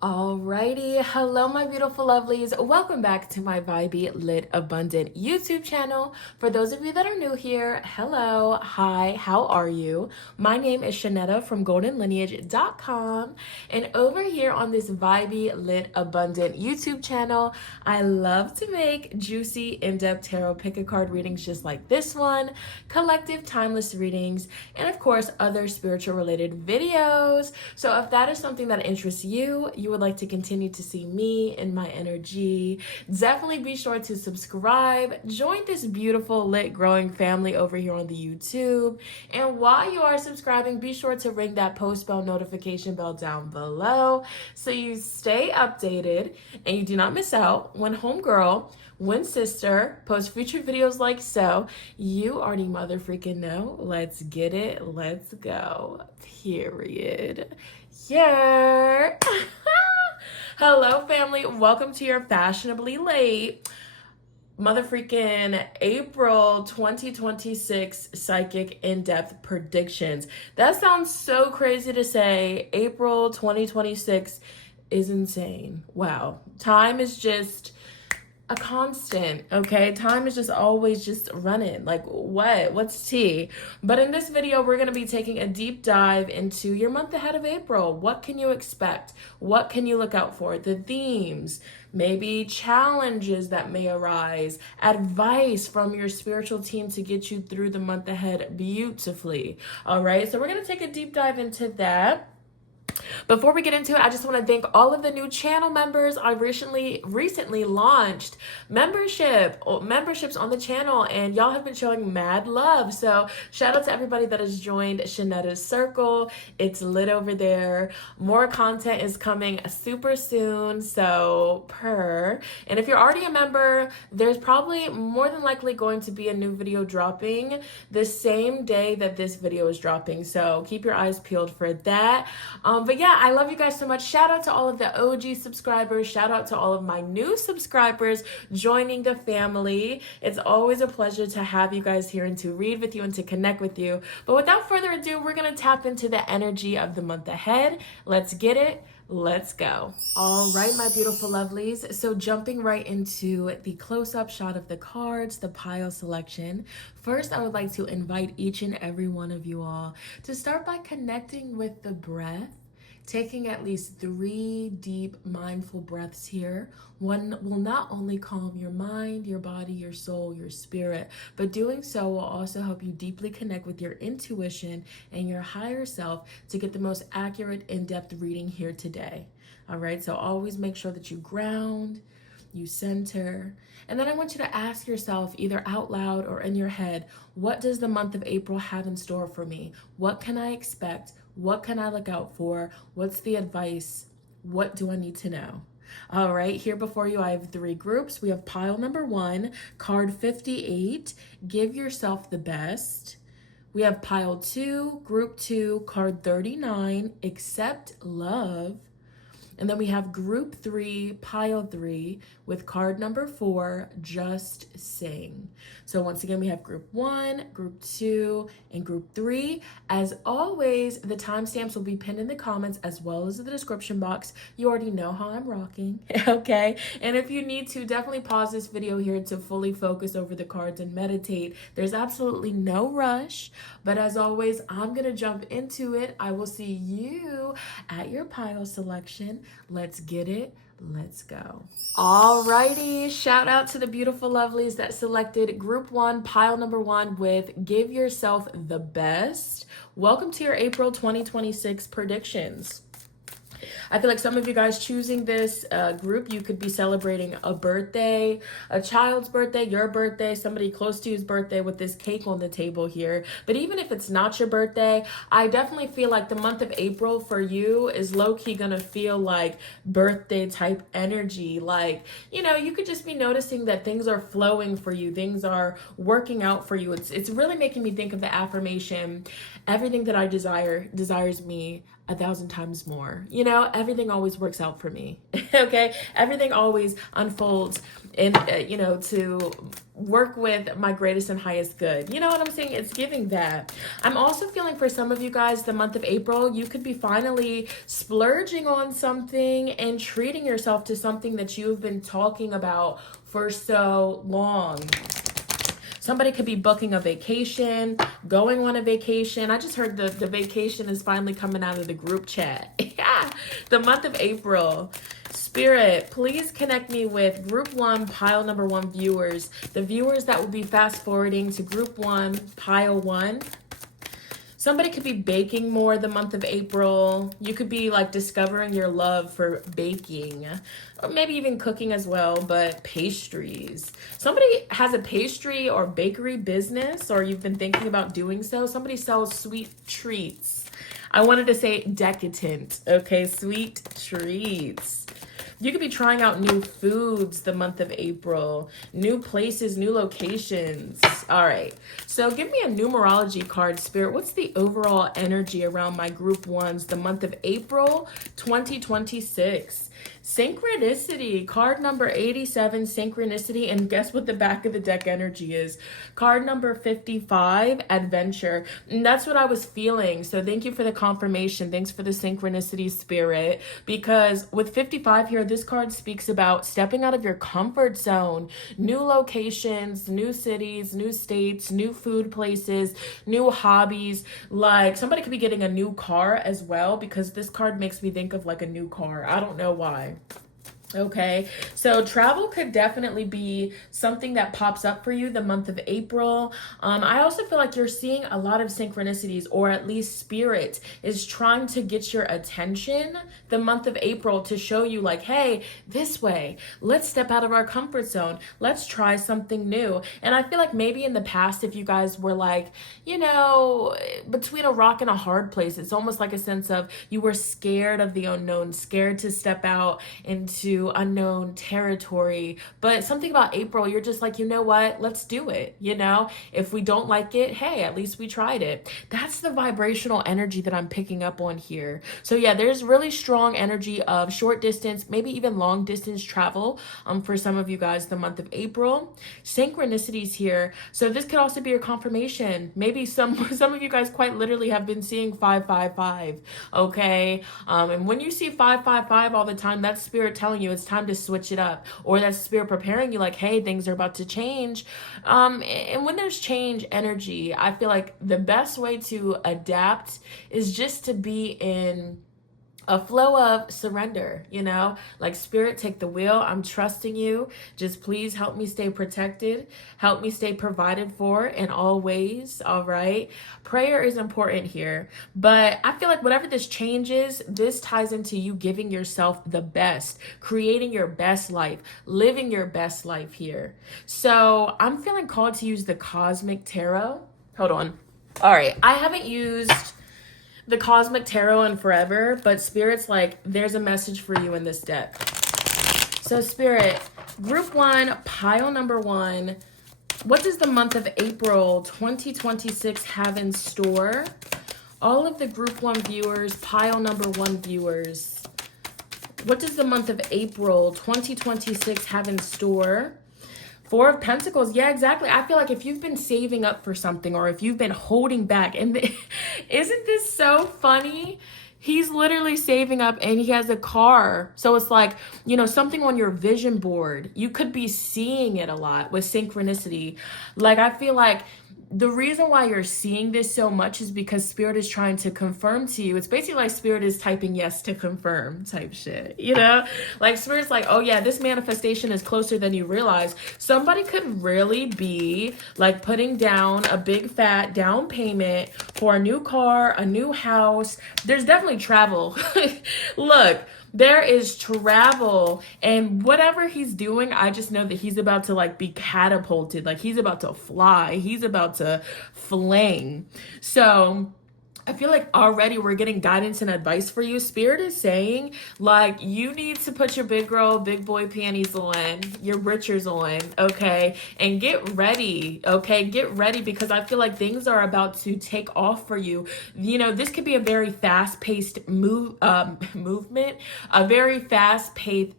Alrighty, hello my beautiful lovelies. Welcome back to my Vibey Lit Abundant YouTube channel. For those of you that are new here, hello, hi, how are you? My name is Shonnetta from goldenlineage.com, and over here on this Vibey Lit Abundant YouTube channel, I love to make juicy, in-depth tarot pick-a-card readings just like this one, collective timeless readings, and of course other spiritual related videos. So if that is something that interests you would like to continue to see me and my energy, definitely be sure to subscribe, join this beautiful lit growing family over here on the YouTube. And while you are subscribing, be sure to ring that post bell notification bell down below so you stay updated and you do not miss out when homegirl, when sister post future videos like so. You already mother freaking know. Let's get it. Let's go. Period. Yeah. Hello, family. Welcome to your fashionably late mother freaking April 2026 psychic in-depth predictions. That sounds so crazy to say. April 2026 is insane. Wow. Time is just a constant, okay? Time is just always just running. Like, what's tea? But in this video, we're gonna be taking a deep dive into your month ahead of April. What can you expect? What can you look out for? The themes, maybe challenges that may arise, advice from your spiritual team to get you through the month ahead beautifully. All right, so we're gonna take a deep dive into that. Before we get into it, I just want to thank all of the new channel members. I recently launched memberships on the channel, and y'all have been showing mad love. So shout out to everybody that has joined Shonnettas Circle. It's lit over there. More content is coming super soon. So and if you're already a member, there's probably more than likely going to be a new video dropping the same day that this video is dropping. So keep your eyes peeled for that. But yeah, I love you guys so much. Shout out to all of the OG subscribers. Shout out to all of my new subscribers joining the family. It's always a pleasure to have you guys here and to read with you and to connect with you. But without further ado, we're going to tap into the energy of the month ahead. Let's get it. Let's go. All right, my beautiful lovelies. So jumping right into the close-up shot of the cards, the pile selection. First, I would like to invite each and every one of you all to start by connecting with the breath, taking at least 3 deep mindful breaths here. One will not only calm your mind, your body, your soul, your spirit, but doing so will also help you deeply connect with your intuition and your higher self to get the most accurate, in-depth reading here today. All right, so always make sure that you ground, you center, and then I want you to ask yourself either out loud or in your head, what does the month of April have in store for me? What can I expect? What can I look out for? What's the advice? What do I need to know? All right, here before you, I have 3 groups. We have pile number 1, card 58, give yourself the best. We have pile 2, group 2, card 39, accept love. And then we have group 3, pile 3, with card number 4, just sing. So once again, we have group 1, group 2, and group 3. As always, the timestamps will be pinned in the comments as well as in the description box. You already know how I'm rocking, okay? And if you need to, definitely pause this video here to fully focus over the cards and meditate. There's absolutely no rush, but as always, I'm gonna jump into it. I will see you at your pile selection. Let's get it. Let's go. Alrighty, shout out to the beautiful lovelies that selected group 1, pile number 1 with give yourself the best. Welcome to your April 2026 predictions. I feel like some of you guys choosing this group, you could be celebrating a birthday, a child's birthday, your birthday, somebody close to you's birthday with this cake on the table here. But even if it's not your birthday, I definitely feel like the month of April for you is low-key gonna feel like birthday type energy. Like, you know, you could just be noticing that things are flowing for you. Things are working out for you. It's really making me think of the affirmation, everything that I desire desires me 1,000 times more, you know? know, everything always works out for me. Okay, everything always unfolds in to work with my greatest and highest good. You know what I'm saying? It's giving that. I'm also feeling for some of you guys, the month of April, you could be finally splurging on something and treating yourself to something that you've been talking about for so long. Somebody could be booking a vacation, going on a vacation. I just heard the vacation is finally coming out of the group chat. Yeah, the month of April. Spirit, please connect me with group 1, pile number 1 viewers. The viewers that will be fast forwarding to group 1, pile 1. Somebody could be baking more the month of April. You could be like discovering your love for baking, or maybe even cooking as well, but pastries. Somebody has a pastry or bakery business, or you've been thinking about doing so. Somebody sells sweet treats. I wanted to say decadent, okay? Sweet treats. You could be trying out new foods the month of April, new places, new locations. All right. So give me a numerology card, Spirit. What's the overall energy around my group 1s the month of April 2026? Synchronicity, card number 87, synchronicity. And guess what the back of the deck energy is? Card number 55, adventure. And that's what I was feeling. So thank you for the confirmation. Thanks for the synchronicity, Spirit. Because with 55 here, this card speaks about stepping out of your comfort zone, new locations, new cities, new states, new food places, new hobbies. Like somebody could be getting a new car as well, because this card makes me think of like a new car. I don't know why. Okay, so travel could definitely be something that pops up for you the month of April. I also feel like you're seeing a lot of synchronicities, or at least spirit is trying to get your attention the month of April to show you like, hey, this way, let's step out of our comfort zone. Let's try something new. And I feel like maybe in the past, if you guys were like, between a rock and a hard place, it's almost like a sense of you were scared of the unknown, scared to step out into unknown territory. But something about April, you're just like, you know what, let's do it. If we don't like it, hey, at least we tried it. That's the vibrational energy that I'm picking up on here. So yeah, there's really strong energy of short distance, maybe even long distance travel for some of you guys the month of April. Synchronicities here. So this could also be your confirmation. Maybe some of you guys quite literally have been seeing 555. Okay, and when you see 555 all the time, that's spirit telling you it's time to switch it up, or that spirit preparing you like, hey, things are about to change. And when there's change energy, I feel like the best way to adapt is just to be in a flow of surrender, like spirit, take the wheel. I'm trusting you. Just please help me stay protected. Help me stay provided for in all ways. All right. Prayer is important here, but I feel like whatever this changes, this ties into you giving yourself the best, creating your best life, living your best life here. So I'm feeling called to use the Cosmic Tarot. Hold on. All right. I haven't used the Cosmic Tarot in forever, but Spirit's like, there's a message for you in this deck. So Spirit, group 1, pile number 1, what does the month of April 2026 have in store? All of the group 1 viewers, pile number 1 viewers, what does the month of April 2026 have in store? 4 of Pentacles. Yeah, exactly. I feel like if you've been saving up for something, or if you've been holding back, and isn't this so funny? He's literally saving up and he has a car. So it's like, something on your vision board. You could be seeing it a lot with synchronicity. Like, I feel like the reason why you're seeing this so much is because spirit is trying to confirm to you. It's basically like spirit is typing yes to confirm type shit, like spirit's like, oh yeah, this manifestation is closer than you realize. Somebody could really be like putting down a big fat down payment for a new car, a new house. There's definitely travel. Look, there is travel, and whatever he's doing, I just know that he's about to like be catapulted. Like he's about to fly. He's about to fling. So I feel like already we're getting guidance and advice for you. Spirit is saying, like, you need to put your big girl, big boy panties on, your britches on, okay? And get ready, okay? Get ready, because I feel like things are about to take off for you. You know, this could be a very fast-paced movement, a very fast-paced,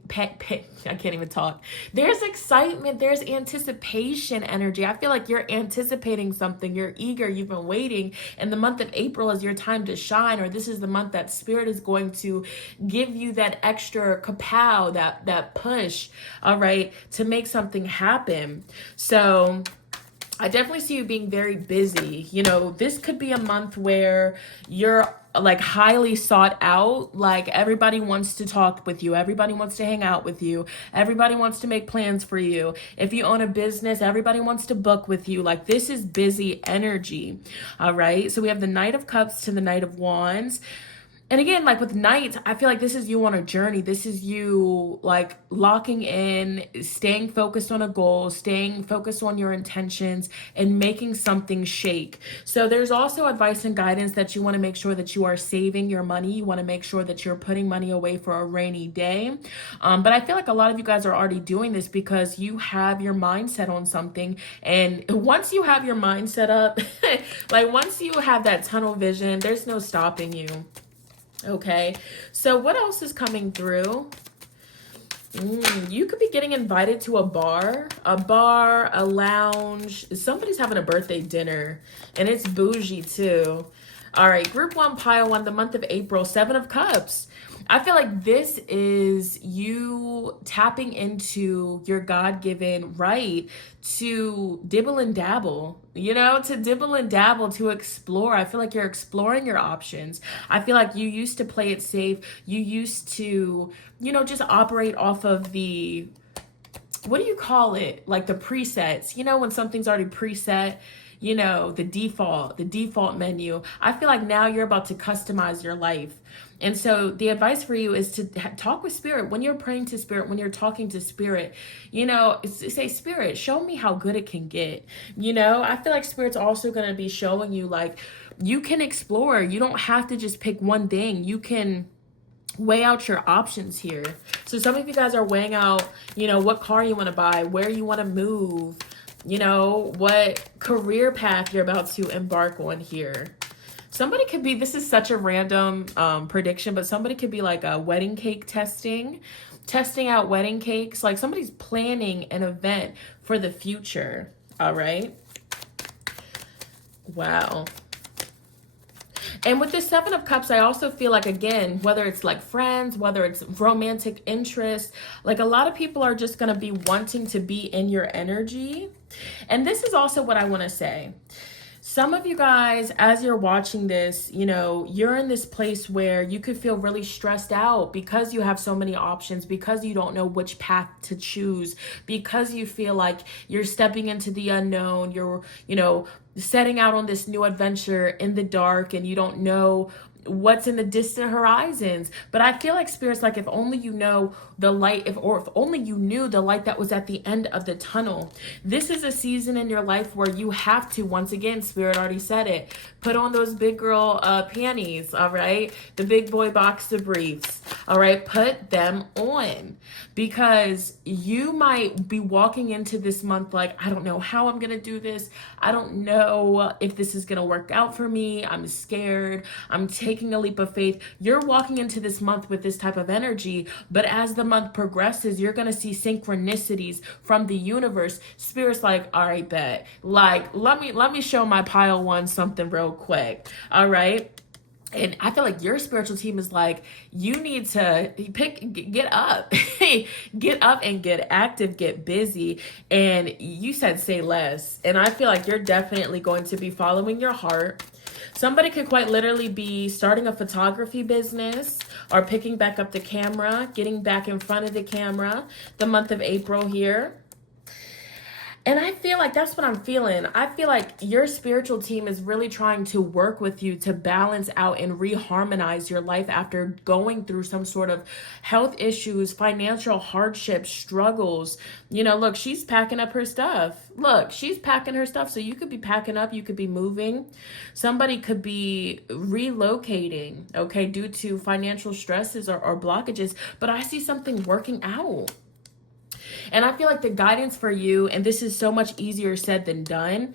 I can't even talk. There's excitement, there's anticipation energy. I feel like you're anticipating something, you're eager, you've been waiting, and the month of April is your time to shine, or this is the month that Spirit is going to give you that extra kapow, that push, all right, to make something happen. So I definitely see you being very busy. You know, this could be a month where you're like highly sought out. Like everybody wants to talk with you. Everybody wants to hang out with you. Everybody wants to make plans for you. If you own a business, everybody wants to book with you. Like this is busy energy. All right. So we have the Knight of Cups to the Knight of Wands. And again, like with Knights, I feel like this is you on a journey. This is you like locking in, staying focused on a goal, staying focused on your intentions, and making something shake. So there's also advice and guidance that you want to make sure that you are saving your money. You want to make sure that you're putting money away for a rainy day. But I feel like a lot of you guys are already doing this because you have your mindset on something. And once you have your mindset up, like once you have that tunnel vision, there's no stopping you. Okay, so what else is coming through? You could be getting invited to a bar, a lounge. Somebody's having a birthday dinner, and it's bougie too. All right, group 1, pile 1, the month of April, 7 of Cups. I feel like this is you tapping into your God-given right to dibble and dabble, you know, to dibble and dabble, to explore. I feel like you're exploring your options. I feel like you used to play it safe. You used to, you know, just operate off of the, what do you call it? Like the presets, you know, when something's already preset, you know, the default menu. I feel like now you're about to customize your life. And so the advice for you is to talk with Spirit. When you're praying to Spirit, when you're talking to Spirit, you know, say, Spirit, show me how good it can get. You know, I feel like Spirit's also going to be showing you like you can explore. You don't have to just pick one thing. You can weigh out your options here. So some of you guys are weighing out, you know, what car you want to buy, where you want to move, you know, what career path you're about to embark on here. Somebody could be, this is such a random prediction, but somebody could be like a wedding cake testing out wedding cakes. Like somebody's planning an event for the future. All right. Wow. And with the 7 of Cups, I also feel like, again, whether it's like friends, whether it's romantic interest, like a lot of people are just going to be wanting to be in your energy. And this is also what I want to say. Some of you guys, as you're watching this, you know, you're in this place where you could feel really stressed out because you have so many options, because you don't know which path to choose, because you feel like you're stepping into the unknown, you're, you know, setting out on this new adventure in the dark, and you don't know what's in the distant horizons. But I feel like Spirit's like, if only you know the light, if only you knew the light that was at the end of the tunnel. This is a season in your life where you have to, once again, Spirit already said it, put on those big girl panties, all right? The big boy boxer briefs, all right? Put them on, because you might be walking into this month like, I don't know how I'm gonna do this. I don't know if this is gonna work out for me. I'm scared. I'm taking a leap of faith. You're walking into this month with this type of energy, but as the month progresses, you're gonna see synchronicities from the universe. Spirit's like, all right, bet. Like, let me show my pile 1 something real quick. All right. And I feel like your spiritual team is like, you need to get up, get up and get active, get busy. And you said say less. And I feel like you're definitely going to be following your heart. Somebody could quite literally be starting a photography business or picking back up the camera, getting back in front of the camera, the month of April here. And I feel like that's what I'm feeling. I feel like your spiritual team is really trying to work with you to balance out and reharmonize your life after going through some sort of health issues, financial hardships, struggles. You know, look, she's packing up her stuff. Look, she's packing her stuff. So you could be packing up, you could be moving. Somebody could be relocating, okay, due to financial stresses or blockages. But I see something working out. And I feel like the guidance for you, and this is so much easier said than done,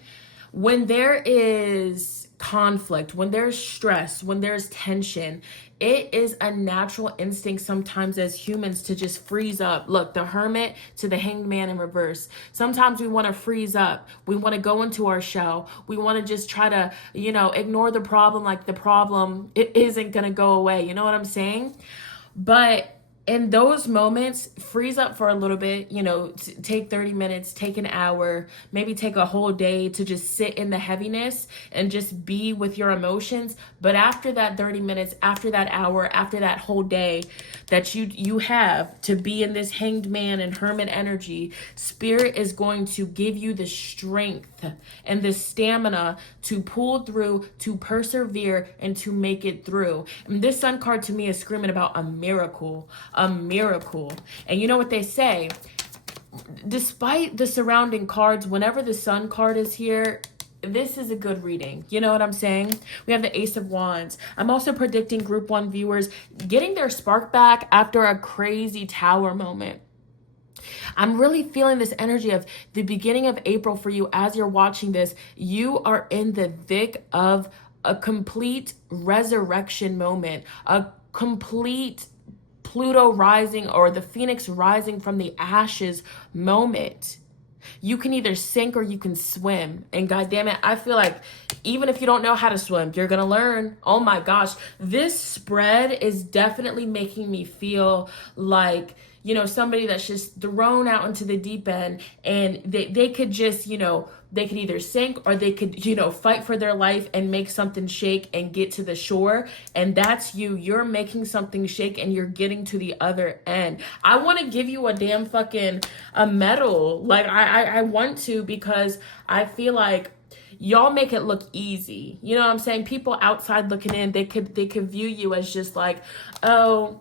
when there is conflict, when there's stress, when there's tension, it is a natural instinct sometimes as humans to just freeze up. Look, the hermit to the hanged man in reverse. Sometimes we want to freeze up. We want to go into our shell. We want to just try to, ignore the problem like the problem it isn't going to go away. You know what I'm saying? But in those moments, freeze up for a little bit, take 30 minutes, take an hour, maybe take a whole day to just sit in the heaviness and just be with your emotions. But after that 30 minutes, after that hour, after that whole day that you have to be in this hanged man and hermit energy, Spirit is going to give you the strength and the stamina to pull through, to persevere, and to make it through. And this Sun card to me is screaming about a miracle. A miracle. And you know what they say? Despite the surrounding cards, whenever the Sun card is here, this is a good reading. You know what I'm saying? We have the Ace of Wands. I'm also predicting Group 1 viewers getting their spark back after a crazy Tower moment. I'm really feeling this energy of the beginning of April for you as you're watching this. You are in the thick of a complete resurrection moment, a complete Pluto rising or the Phoenix rising from the ashes moment. You can either sink or you can swim. And God damn it, I feel like even if you don't know how to swim, you're going to learn. Oh my gosh. This spread is definitely making me feel like, somebody that's just thrown out into the deep end and they could just, they could either sink or they could, fight for their life and make something shake and get to the shore. And that's you. You're making something shake and you're getting to the other end. I want to give you a damn fucking a medal. Like I want to, because I feel like y'all make it look easy. You know what I'm saying? People outside looking in, they could view you as just like, oh,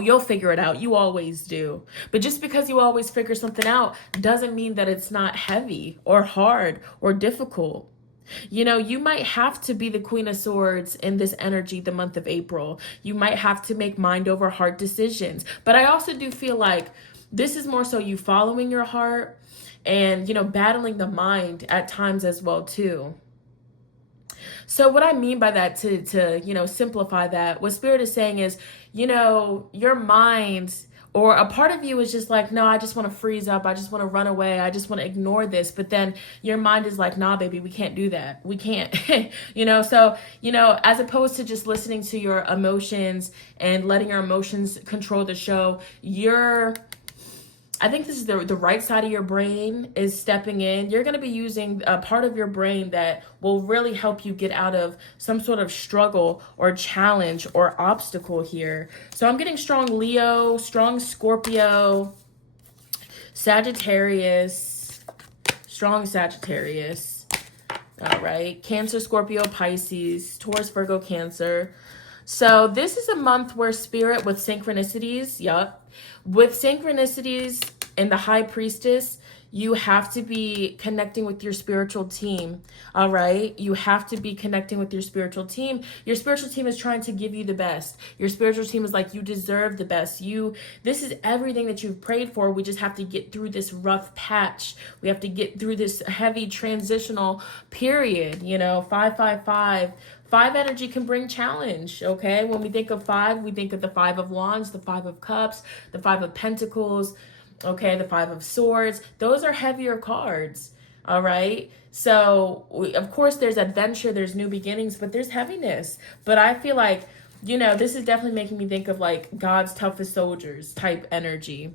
you'll figure it out. You always do. But just because you always figure something out doesn't mean that it's not heavy or hard or difficult. You might have to be the Queen of Swords in this energy the month of April. You might have to make mind over heart decisions. But I also do feel like this is more so you following your heart and, battling the mind at times as well too. So what I mean by that, to simplify that, what Spirit is saying is, your mind or a part of you is just like, no, I just want to freeze up. I just want to run away. I just want to ignore this. But then your mind is like, nah, baby, we can't do that. We can't, so, as opposed to just listening to your emotions and letting your emotions control the show, I think this is the right side of your brain is stepping in. You're going to be using a part of your brain that will really help you get out of some sort of struggle or challenge or obstacle here. So I'm getting strong Leo, strong Scorpio, Sagittarius, strong Sagittarius. All right. Cancer, Scorpio, Pisces, Taurus, Virgo, Cancer. So this is a month where Spirit with synchronicities, with synchronicities and the High Priestess, you have to be connecting with your spiritual team, all right? You have to be connecting with your spiritual team. Your spiritual team is trying to give you the best. Your spiritual team is like, you deserve the best. This is everything that you've prayed for. We just have to get through this rough patch. We have to get through this heavy transitional period, 555. 5 energy can bring challenge, okay? When we think of 5, we think of the 5 of Wands, the 5 of Cups, the 5 of Pentacles, okay? The 5 of Swords. Those are heavier cards, all right? So, of course, there's adventure, there's new beginnings, but there's heaviness. But I feel like, this is definitely making me think of like God's toughest soldiers type energy.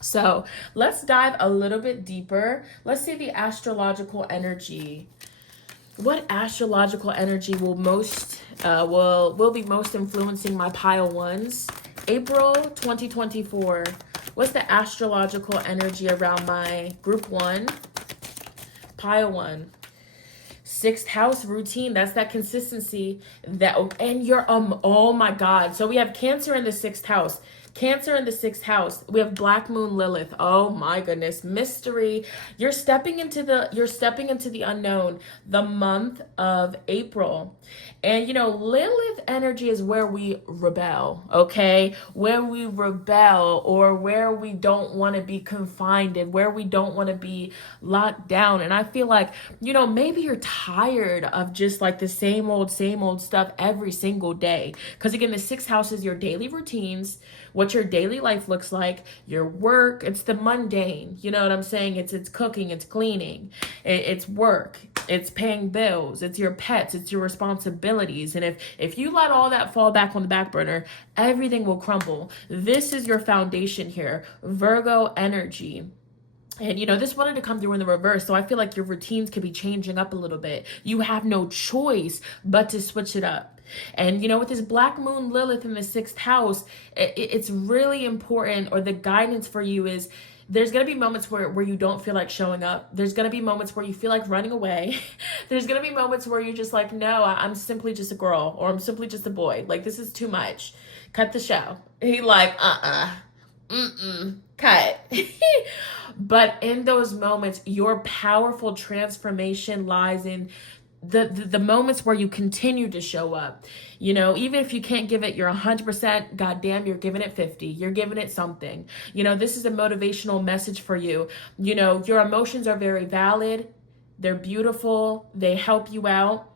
So let's dive a little bit deeper. Let's see the astrological energy. What astrological energy will be most influencing my pile ones? April 2024. What's the astrological energy around my group 1 pile one. Sixth house routine, that's that consistency that, and you're oh my God. So we have Cancer in the sixth house. Cancer in the sixth house. We have Black Moon Lilith. Oh my goodness. Mystery. You're stepping into the unknown, the month of April. And you know, Lilith energy is where we rebel, okay? Where we rebel, or where we don't want to be confined, and where we don't want to be locked down. And I feel like, you know, maybe you're tired of just like the same old stuff every single day. Because again, the sixth house is your daily routines, what your daily life looks like, your work. It's the mundane. You know what I'm saying? It's cooking, it's cleaning, it's work, it's paying bills, it's your pets, it's your responsibilities. And if you let all that fall back on the back burner, everything will crumble. This is your foundation here, Virgo energy. And, you know, this wanted to come through in the reverse. So I feel like your routines could be changing up a little bit. You have no choice but to switch it up. And, you know, with this Black Moon Lilith in the sixth house, it's really important, or the guidance for you is, there's going to be moments where you don't feel like showing up. There's going to be moments where you feel like running away. There's going to be moments where you're just like, no, I'm simply just a girl, or I'm simply just a boy. Like, this is too much. Cut the show. He like, cut. But in those moments, your powerful transformation lies in the moments where you continue to show up. You know, even if you can't give it your 100%, goddamn, you're giving it 50. You're giving it something. You know, this is a motivational message for you. You know, your emotions are very valid. They're beautiful. They help you out.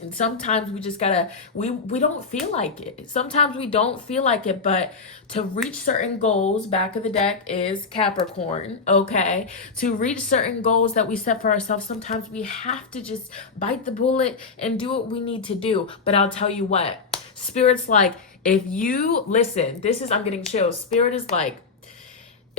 And sometimes we just gotta, we don't feel like it. Sometimes we don't feel like it, but to reach certain goals, back of the deck is Capricorn, okay? To reach certain goals that we set for ourselves, sometimes we have to just bite the bullet and do what we need to do. But I'll tell you what, Spirit's like, if you, listen, I'm getting chills. Spirit is like,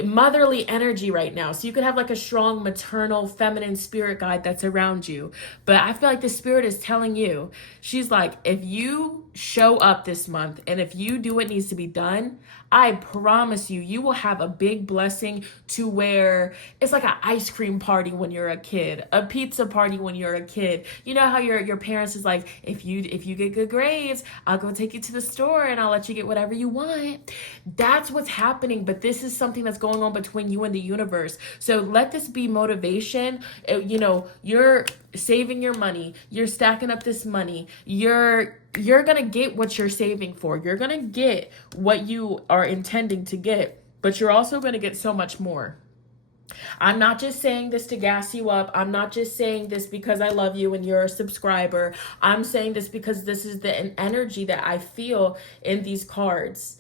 motherly energy right now. So you could have like a strong maternal feminine spirit guide that's around you. But I feel like the spirit is telling you, she's like, if you show up this month and if you do what needs to be done, I promise you, you will have a big blessing to where it's like an ice cream party when you're a kid, a pizza party when you're a kid. You know how your parents is like, if you get good grades, I'll go take you to the store and I'll let you get whatever you want. That's what's happening. But this is something that's going on between you and the universe. So let this be motivation. You know, you're saving your money, you're stacking up this money, you're gonna get what you're saving for, you're gonna get what you are intending to get, but you're also gonna get so much more. I'm not just saying this to gas you up. I'm not just saying this because I love you and you're a subscriber. I'm saying this because this is the energy that I feel in these cards.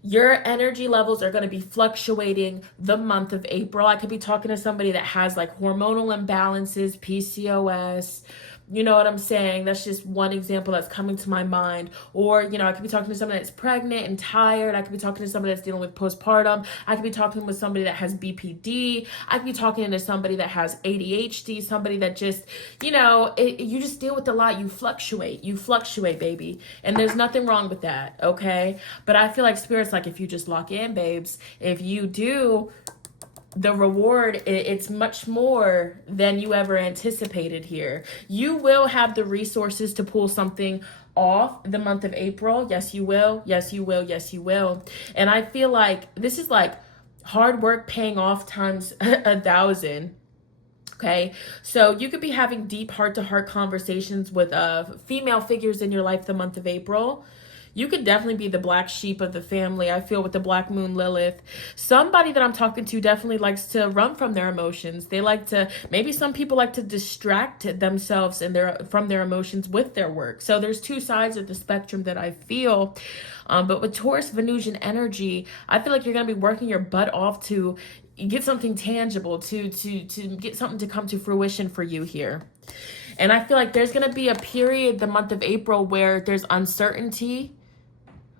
Your energy levels are going to be fluctuating the month of April. I could be talking to somebody that has like hormonal imbalances, PCOS. You know what I'm saying? That's just one example that's coming to my mind. Or, you know, I could be talking to somebody that's pregnant and tired. I could be talking to somebody that's dealing with postpartum. I could be talking with somebody that has BPD. I could be talking to somebody that has ADHD, somebody that just, you know, you just deal with a lot. You fluctuate, baby. And there's nothing wrong with that, okay? But I feel like Spirit's like, if you just lock in, babes, if you do, the reward, it's much more than you ever anticipated here. You will have the resources to pull something off the month of April. Yes, you will. Yes, you will. Yes, you will. And I feel like this is like hard work paying off times 1,000. Okay, so you could be having deep heart-to-heart conversations with female figures in your life the month of April. You could definitely be the black sheep of the family, I feel, with the Black Moon Lilith. Somebody that I'm talking to definitely likes to run from their emotions. They like to, maybe some people like to distract themselves and from their emotions with their work. So there's two sides of the spectrum that I feel. But with Taurus Venusian energy, I feel like you're going to be working your butt off to get something tangible, to get something to come to fruition for you here. And I feel like there's going to be a period the month of April where there's uncertainty,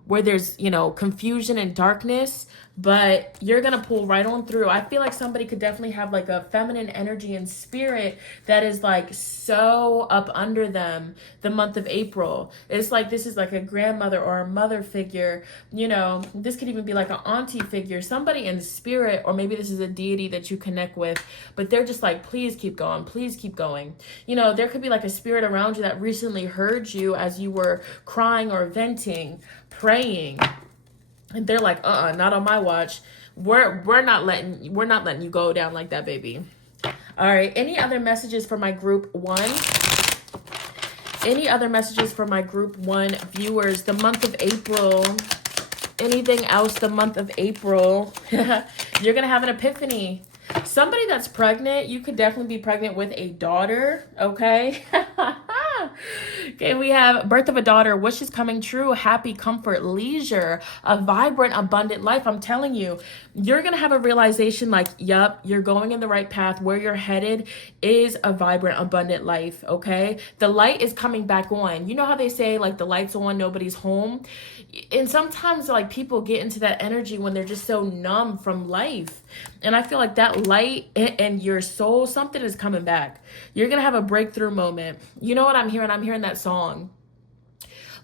where there's, you know, confusion and darkness, but you're gonna pull right on through. I feel like somebody could definitely have like a feminine energy and spirit that is like so up under them the month of April. It's like this is like a grandmother or a mother figure, you know. This could even be like an auntie figure, somebody in spirit, or maybe this is a deity that you connect with, but they're just like, please keep going, please keep going. You know, there could be like a spirit around you that recently heard you as you were crying or venting, praying, and they're like, not on my watch. We're not letting you go down like that, baby. All right. Any other messages for my group 1? Any other messages for my group 1 viewers? The month of April. Anything else the month of April? You're gonna have an epiphany. Somebody that's pregnant, you could definitely be pregnant with a daughter, okay? Okay, we have birth of a daughter, wishes coming true, happy, comfort, leisure, a vibrant, abundant life. I'm telling you, you're going to have a realization like, yup, you're going in the right path. Where you're headed is a vibrant, abundant life, okay? The light is coming back on. You know how they say, like, the light's on, nobody's home? And sometimes, like, people get into that energy when they're just so numb from life. And I feel like that light and your soul, something is coming back. You're going to have a breakthrough moment. You know what I'm hearing? I'm hearing that song.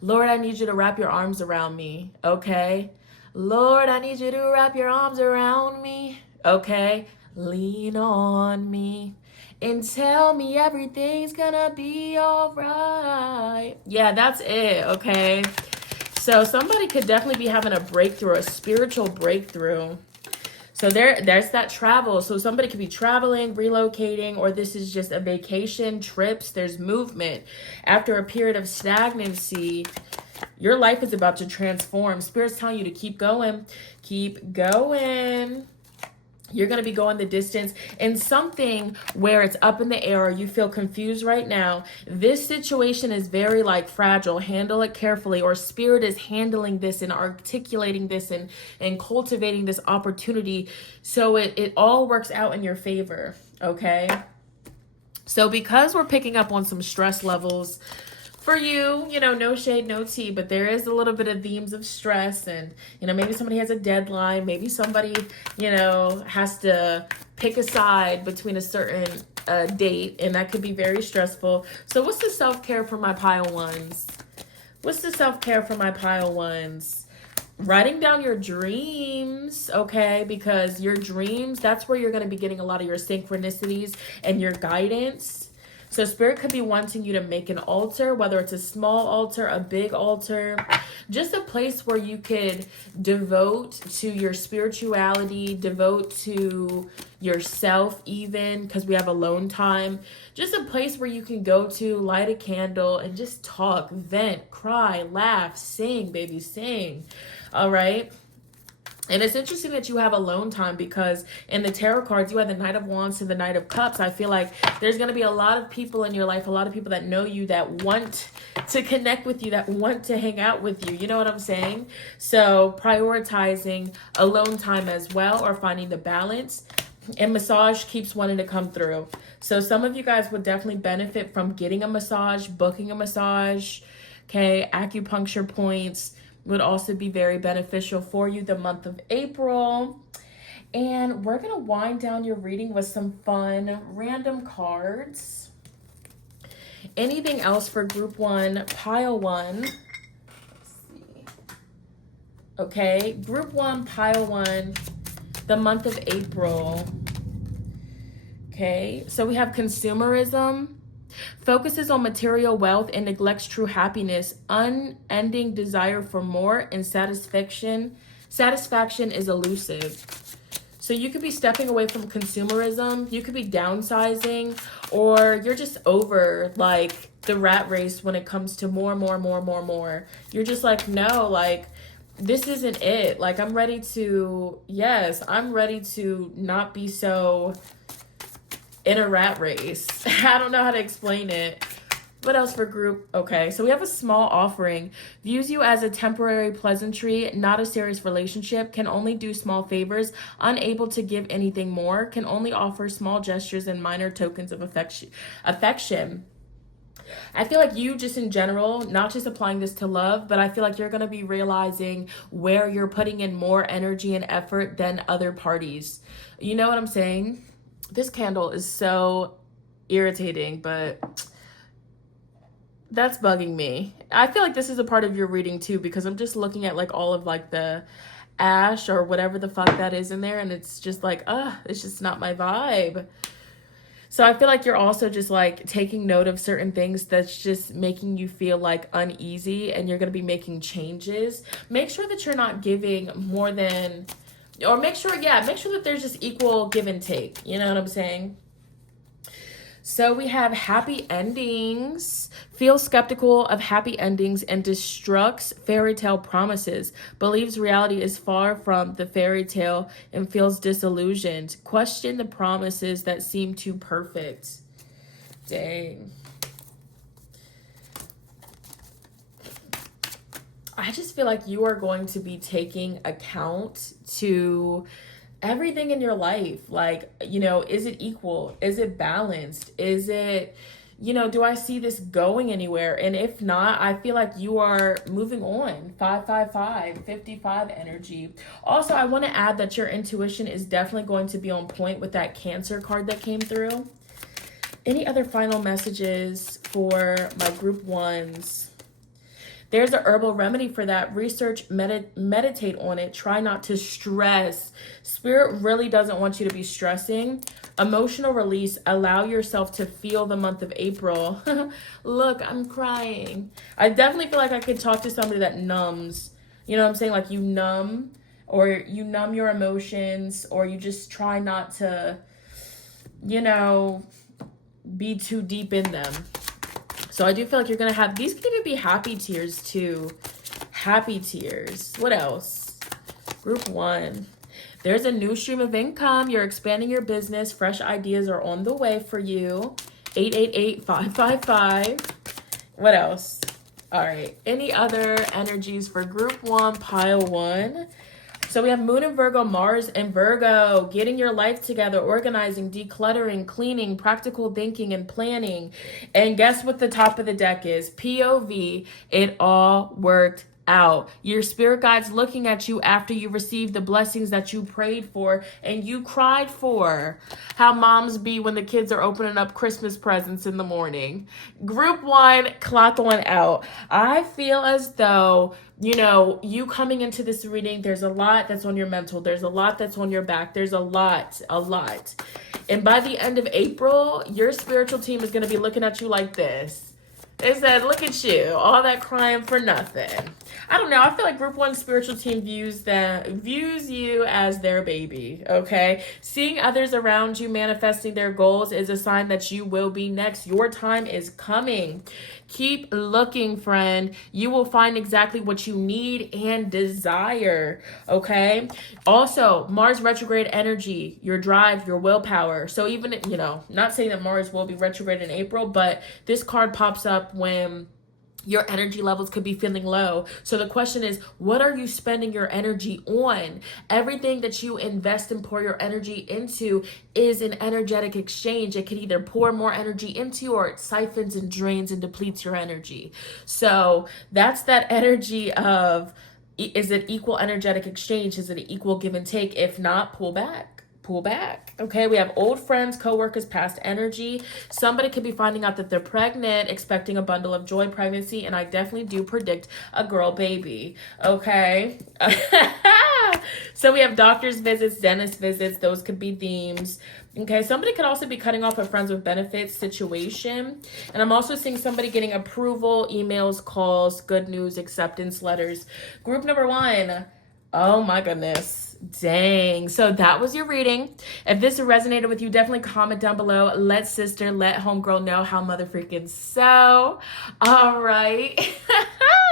Lord, I need you to wrap your arms around me, okay? Lord, I need you to wrap your arms around me, okay? Lean on me and tell me everything's gonna be all right. Yeah, that's it, okay? So somebody could definitely be having a breakthrough, a spiritual breakthrough. So there's that travel. So somebody could be traveling, relocating, or this is just a vacation, trips. There's movement. After a period of stagnancy, your life is about to transform. Spirit's telling you to keep going. Keep going. You're going to be going the distance in something where it's up in the air or you feel confused right now. This situation is very like fragile. Handle it carefully, or spirit is handling this and articulating this and cultivating this opportunity so it all works out in your favor. Okay. So because we're picking up on some stress levels for you, you know, no shade, no tea, but there is a little bit of themes of stress, and, you know, maybe somebody has a deadline, maybe somebody, you know, has to pick a side between a certain date, and that could be very stressful. So what's the self-care for my pile ones? What's the self-care for my pile ones? Writing down your dreams, okay? Because your dreams, that's where you're going to be getting a lot of your synchronicities and your guidance. So spirit could be wanting you to make an altar, whether it's a small altar, a big altar, just a place where you could devote to your spirituality, devote to yourself even, because we have alone time. Just a place where you can go to, light a candle, and just talk, vent, cry, laugh, sing, baby, sing. All right? And it's interesting that you have alone time, because in the tarot cards, you have the Knight of Wands and the Knight of Cups. I feel like there's going to be a lot of people in your life, a lot of people that know you, that want to connect with you, that want to hang out with you. You know what I'm saying? So prioritizing alone time as well, or finding the balance. And massage keeps wanting to come through. So some of you guys would definitely benefit from getting a massage, booking a massage. Okay, acupuncture points would also be very beneficial for you the month of April. And we're going to wind down your reading with some fun random cards. Anything else for group 1, pile 1? Let's see. Okay, group 1, pile 1, the month of April. Okay, so we have consumerism. Focuses on material wealth and neglects true happiness. Unending desire for more and satisfaction is elusive. So you could be stepping away from consumerism. You could be downsizing, or you're just over like the rat race when it comes to more. You're just like, no, like this isn't it. Like I'm ready to not be so in a rat race. I don't know how to explain it. What else for group? Okay, so we have a small offering. Views you as a temporary pleasantry, not a serious relationship, can only do small favors, unable to give anything more, can only offer small gestures and minor tokens of affection. I feel like you just in general, not just applying this to love, but I feel like you're going to be realizing where you're putting in more energy and effort than other parties. You know what I'm saying? This candle is so irritating, but that's bugging me. I feel like this is a part of your reading too, because I'm just looking at like all of like the ash or whatever the fuck that is in there, and it's just like, it's just not my vibe. So I feel like you're also just like taking note of certain things that's just making you feel like uneasy, and you're going to be making changes. Make sure that you're not giving more than, or make sure that there's just equal give and take. You know what I'm saying? So we have happy endings, feels skeptical of happy endings and destructs fairy tale promises, believes reality is far from the fairy tale and feels disillusioned. Question the promises that seem too perfect. Dang. I just feel like you are going to be taking account to everything in your life. Like, you know, is it equal? Is it balanced? Is it, you know, do I see this going anywhere? And if not, I feel like you are moving on. 555, 55 energy. Also, I want to add that your intuition is definitely going to be on point with that Cancer card that came through. Any other final messages for my group ones? There's a herbal remedy for that. Research, meditate on it. Try not to stress. Spirit really doesn't want you to be stressing. Emotional release. Allow yourself to feel the month of April. Look, I'm crying. I definitely feel like I could talk to somebody that numbs. You know what I'm saying? Like you numb, or you numb your emotions, or you just try not to, you know, be too deep in them. So I do feel like you're going to have, these could even be happy tears too. Happy tears. What else? Group one. There's a new stream of income. You're expanding your business. Fresh ideas are on the way for you. 888-555. What else? All right. Any other energies for group one, pile one? So we have Moon in Virgo, Mars in Virgo, getting your life together, organizing, decluttering, cleaning, practical thinking, and planning. And guess what the top of the deck is? POV, it all worked out. Your spirit guide's looking at you after you received the blessings that you prayed for and you cried for. How moms be when the kids are opening up Christmas presents in the morning. Group one, clock on out. I feel as though, you know, you coming into this reading, there's a lot that's on your mental. There's a lot that's on your back. There's a lot. And by the end of April, your spiritual team is going to be looking at you like this. They said, look at you, all that crying for nothing. I don't know. I feel like group one spiritual team views you as their baby, okay? Seeing others around you manifesting their goals is a sign that you will be next. Your time is coming. Keep looking, friend. You will find exactly what you need and desire, okay? Also, Mars retrograde energy, your drive, your willpower. So even, you know, not saying that Mars will be retrograde in April, but this card pops up when your energy levels could be feeling low. So the question is, what are you spending your energy on? Everything that you invest and pour your energy into is an energetic exchange. It can either pour more energy into, or it siphons and drains and depletes your energy. So that's that energy of, is it equal energetic exchange? Is it an equal give and take? If not, pull back. Okay, we have old friends, co-workers, past energy. Somebody could be finding out that they're pregnant, expecting a bundle of joy pregnancy, and I definitely do predict a girl baby. Okay. So we have doctor's visits, dentist visits. Those could be themes. Okay, somebody could also be cutting off a friends with benefits situation. And I'm also seeing somebody getting approval, emails, calls, good news, acceptance letters. Group number one. Oh my goodness. Dang. So that was your reading. If this resonated with you, definitely comment down below. Let sister, let homegirl know how mother freaking so. All right.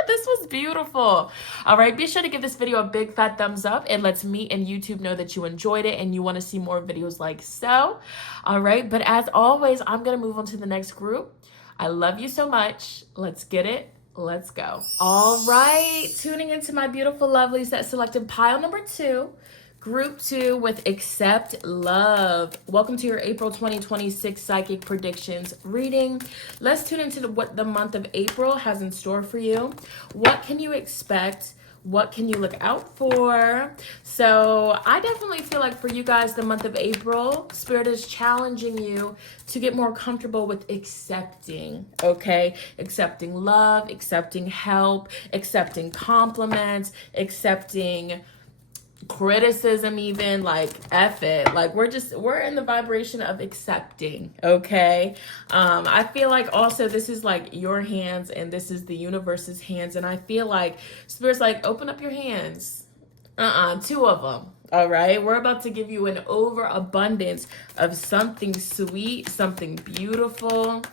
This was beautiful. All right. Be sure to give this video a big fat thumbs up. It lets me and YouTube know that you enjoyed it and you want to see more videos like so. All right. But as always, I'm going to move on to the next group. I love you so much. Let's get it. Let's go. All right. Tuning into my beautiful lovelies that selected pile number two. Group 2 with Accept Love. Welcome to your April 2026 Psychic Predictions reading. Let's tune into what the month of April has in store for you. What can you expect? What can you look out for? So I definitely feel like for you guys, the month of April, Spirit is challenging you to get more comfortable with accepting, okay? Accepting love, accepting help, accepting compliments, accepting criticism, even like F it. Like we're in the vibration of accepting, okay? I feel like also this is like your hands and this is the universe's hands, and I feel like Spirit's like, open up your hands. Two of them. All right, we're about to give you an overabundance of something sweet, something beautiful,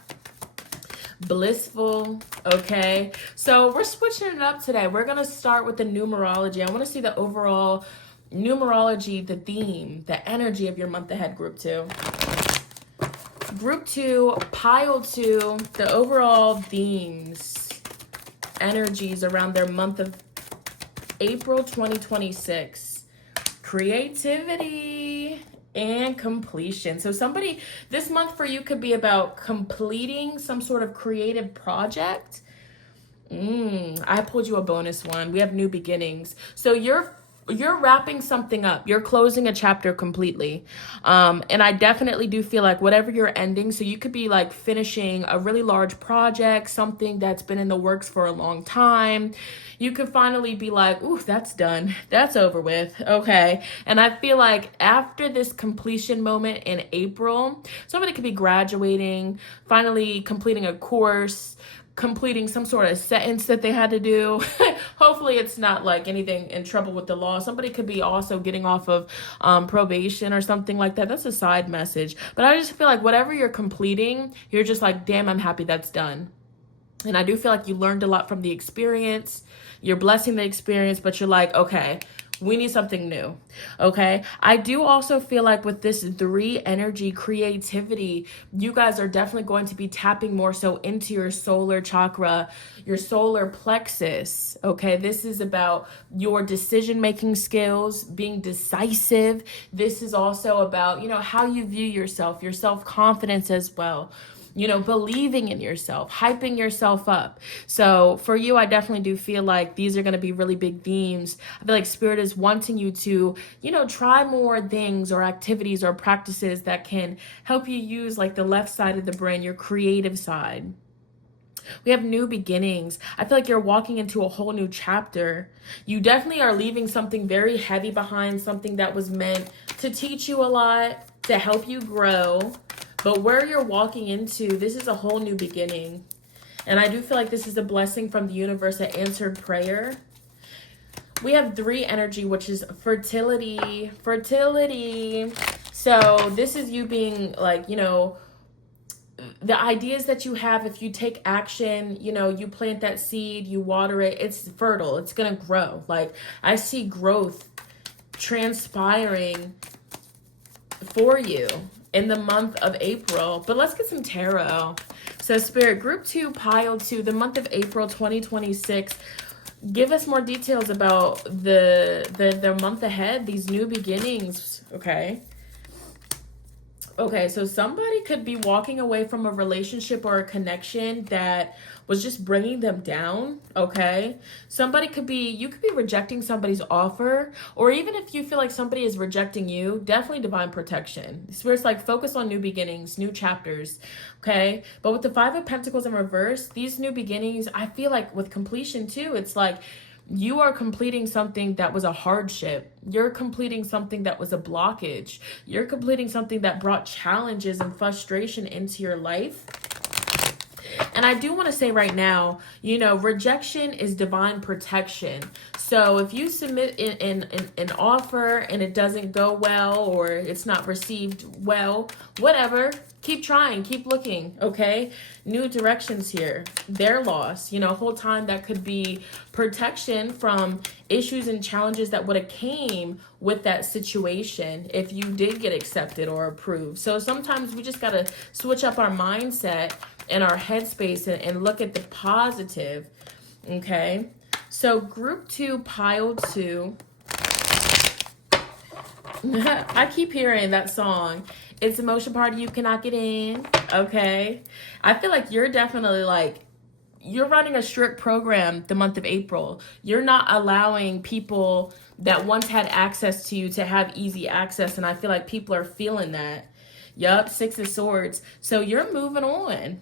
blissful, okay? So we're switching it up today. We're going to start with the numerology. I want to see the overall numerology, the theme, the energy of your month ahead, Group 2. Group 2, Pile 2, the overall themes, energies around their month of April 2026. Creativity and completion. So somebody, this month for you could be about completing some sort of creative project. I pulled you a bonus one. We have new beginnings. So you're wrapping something up. You're closing a chapter completely. And I definitely do feel like whatever you're ending, so you could be like finishing a really large project, something that's been in the works for a long time. You could finally be like, ooh, that's done. That's over with. Okay. And I feel like after this completion moment in April, somebody could be graduating, finally completing a course, completing some sort of sentence that they had to do. Hopefully it's not like anything in trouble with the law. Somebody could be also getting off of probation or something like that. That's a side message. But I just feel like whatever you're completing, you're just like, damn, I'm happy that's done. And I do feel like you learned a lot from the experience. You're blessing the experience, but you're like, okay, we need something new. Okay. I do also feel like with this 3 energy creativity, you guys are definitely going to be tapping more so into your solar chakra, your solar plexus. Okay. This is about your decision-making skills, being decisive. This is also about, how you view yourself, your self-confidence as well. Believing in yourself, hyping yourself up. So for you, I definitely do feel like these are going to be really big themes. I feel like Spirit is wanting you to, try more things or activities or practices that can help you use like the left side of the brain, your creative side. We have new beginnings. I feel like you're walking into a whole new chapter. You definitely are leaving something very heavy behind, something that was meant to teach you a lot, to help you grow. But where you're walking into, this is a whole new beginning. And I do feel like this is a blessing from the universe, an answered prayer. We have 3 energy, which is fertility. Fertility. So this is you being like, the ideas that you have, if you take action, you plant that seed, you water it, it's fertile. It's going to grow. Like I see growth transpiring for you in the month of April. But let's get some tarot. So Spirit, Group 2, Pile 2, the month of April 2026. Give us more details about the month ahead, these new beginnings, okay? Okay, so somebody could be walking away from a relationship or a connection that was just bringing them down, okay? You could be rejecting somebody's offer, or even if you feel like somebody is rejecting you, definitely divine protection. Spirit's like, focus on new beginnings, new chapters, okay? But with the 5 of Pentacles in reverse, these new beginnings, I feel like with completion too, it's like, you are completing something that was a hardship. You're completing something that was a blockage. You're completing something that brought challenges and frustration into your life. And I do want to say right now, rejection is divine protection. So if you submit an offer and it doesn't go well, or it's not received well, whatever, keep trying, keep looking, okay? New directions here. Their loss, whole time that could be protection from issues and challenges that would have came with that situation if you did get accepted or approved. So sometimes we just got to switch up our mindset and our headspace and look at the positive, okay? So Group 2, Pile 2. I keep hearing that song. It's a motion party you cannot get in. Okay. I feel like you're definitely like, you're running a strict program the month of April. You're not allowing people that once had access to you to have easy access. And I feel like people are feeling that. Yup, Six of Swords. So you're moving on.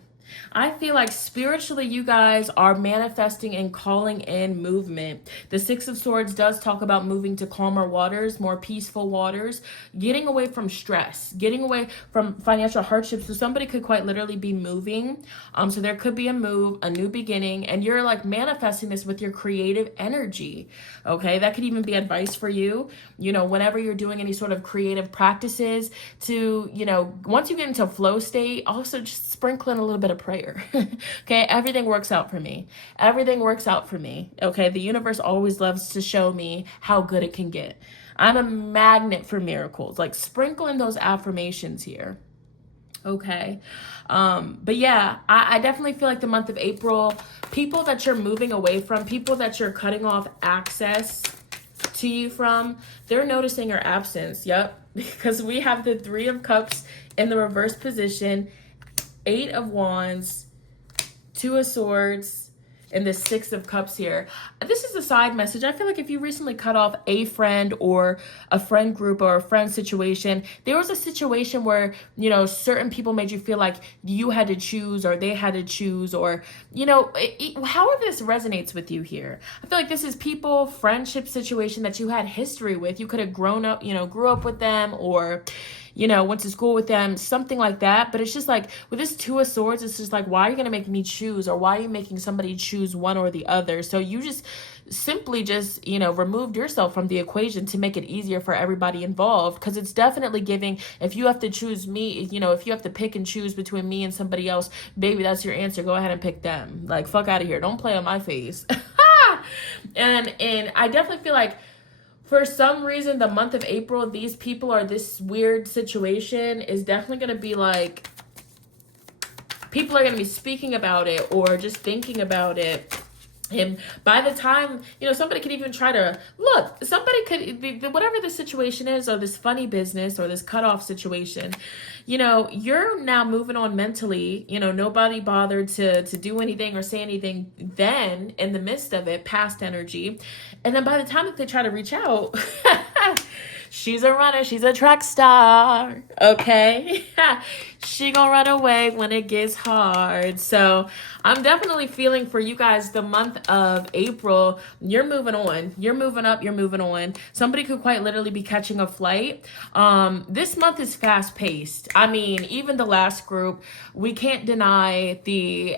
I feel like spiritually you guys are manifesting and calling in movement. The Six of Swords does talk about moving to calmer waters, more peaceful waters, getting away from stress, getting away from financial hardships. So somebody could quite literally be moving. So there could be a move, a new beginning, and you're like manifesting this with your creative energy. Okay, that could even be advice for you. You know, whenever you're doing any sort of creative practices to, you know, once you get into flow state, also just sprinkle in a little bit of prayer. Okay, everything works out for me. Everything works out for me. Okay, the universe always loves to show me how good it can get. I'm a magnet for miracles. Like, sprinkle in those affirmations here. Okay. But yeah, I definitely feel like the month of April, people that you're moving away from, people that you're cutting off access to you from, they're noticing your absence. Yep. Because we have the Three of Cups in the reverse position, Eight of Wands, Two of Swords, and the Six of Cups here. This is a side message. I feel like if you recently cut off a friend or a friend group or a friend situation, there was a situation where, you know, certain people made you feel like you had to choose or they had to choose, or, you know, however this resonates with you here. I feel like this is people, friendship situation that you had history with. You could have grown up, you know, grew up with them, or, you know, went to school with them, something like that. But it's just like, with this Two of Swords, it's just like, why are you going to make me choose? Or why are you making somebody choose one or the other? So you just simply just, you know, removed yourself from the equation to make it easier for everybody involved. Because it's definitely giving, if you have to choose me, you know, if you have to pick and choose between me and somebody else, baby, that's your answer. Go ahead and pick them. Like, fuck out of here. Don't play on my face. And I definitely feel like, for some reason, the month of April, these people are this weird situation is definitely going to be like, people are going to be speaking about it or just thinking about it. And by the time, you know, somebody could even try to, look, somebody could, whatever the situation is, or this funny business or this cutoff situation, you know, you're now moving on mentally. You know, nobody bothered to do anything or say anything then in the midst of it, past energy. And then by the time that they try to reach out, she's a runner. She's a track star. Okay. She gonna run away when it gets hard. So I'm definitely feeling for you guys the month of April. You're moving on. You're moving up. You're moving on. Somebody could quite literally be catching a flight. This month is fast paced. I mean, even the last group, we can't deny the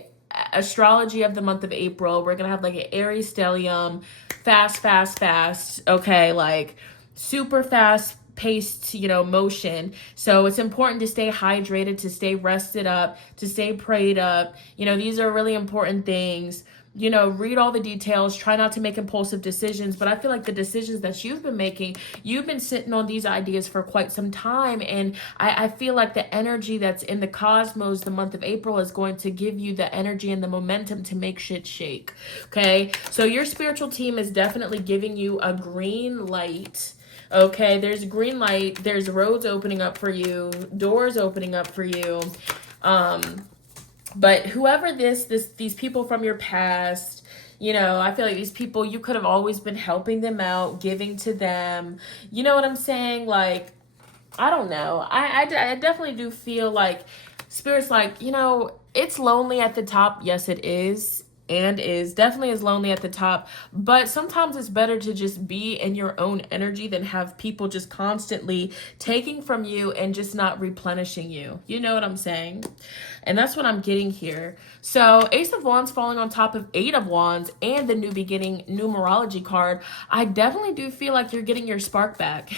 astrology of the month of April. We're gonna have like an Aries stellium, fast. Okay, like super fast paced, you know, motion. So it's important to stay hydrated, to stay rested up, to stay prayed up. You know, these are really important things. You know, read all the details, try not to make impulsive decisions. But I feel like the decisions that you've been making, you've been sitting on these ideas for quite some time. And I feel like the energy that's in the cosmos the month of April is going to give you the energy and the momentum to make shit shake. Okay, so your spiritual team is definitely giving you a green light. Okay, there's a green light, there's roads opening up for you, doors opening up for you. But whoever these people from your past, you know, I feel like these people, you could have always been helping them out, giving to them. You know what I'm saying? Like, I don't know. I definitely do feel like Spirit's like, you know, it's lonely at the top. Yes, it is. And is definitely as lonely at the top, but sometimes it's better to just be in your own energy than have people just constantly taking from you and just not replenishing you. You know what I'm saying? And that's what I'm getting here. So Ace of Wands falling on top of Eight of Wands and the New Beginning numerology card, I definitely do feel like you're getting your spark back.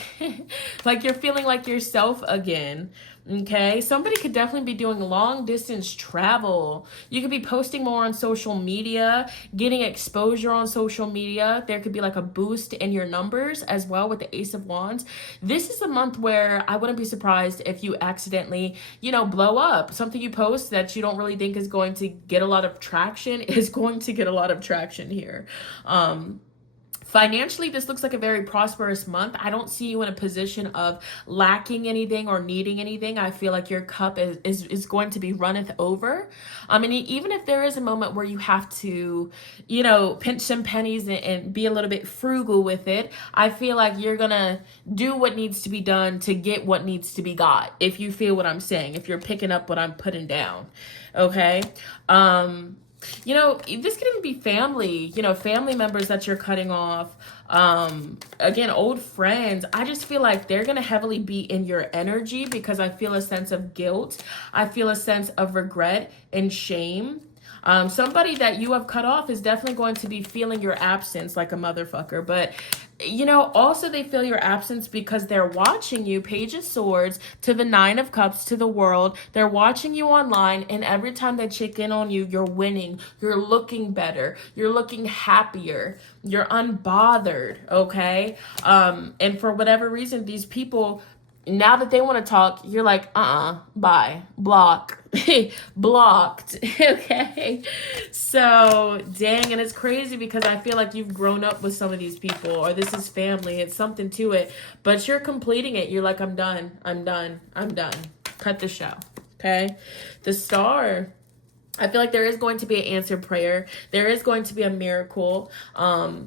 Like you're feeling like yourself again. Okay, somebody could definitely be doing long distance travel. You could be posting more on social media, getting exposure on social media. There could be like a boost in your numbers as well with the Ace of Wands. This is a month where I wouldn't be surprised if you accidentally, you know, blow up. Something you post that you don't really think is going to get a lot of traction is going to get a lot of traction here. Financially, this looks like a very prosperous month. I don't see you in a position of lacking anything or needing anything. I feel like your cup is going to be runneth over. And even if there is a moment where you have to, pinch some pennies and be a little bit frugal with it, I feel like you're going to do what needs to be done to get what needs to be got. If you feel what I'm saying, if you're picking up what I'm putting down. Okay. This could even be family, family members that you're cutting off. Again, old friends. I just feel like they're going to heavily be in your energy because I feel a sense of guilt. I feel a sense of regret and shame. Somebody that you have cut off is definitely going to be feeling your absence like a motherfucker. But, also they feel your absence because they're watching you, Page of Swords, to the Nine of Cups, to the World. They're watching you online, and every time they check in on you, you're winning. You're looking better. You're looking happier. You're unbothered, okay? And for whatever reason, these people, now that they want to talk, you're like, bye, block, blocked. Okay. So dang. And it's crazy because I feel like you've grown up with some of these people, or this is family. It's something to it, but you're completing it. You're like, I'm done. Cut the show. Okay. The Star. I feel like there is going to be an answered prayer. There is going to be a miracle.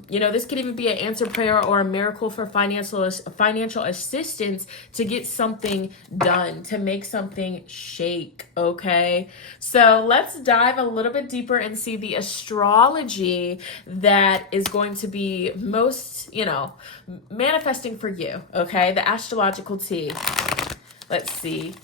This could even be an answered prayer or a miracle for financial assistance to get something done, to make something shake, okay? So let's dive a little bit deeper and see the astrology that is going to be most, manifesting for you, okay? The astrological tea. Let's see.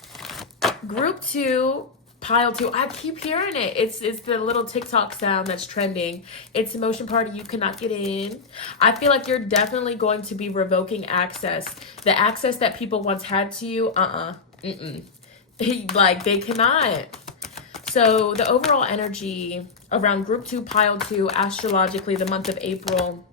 Group 2. Pile 2. I keep hearing it. It's the little TikTok sound that's trending. It's a motion party you cannot get in. I feel like you're definitely going to be revoking access. The access that people once had to you, like, they cannot. So the overall energy around Group 2, Pile 2, astrologically, the month of April,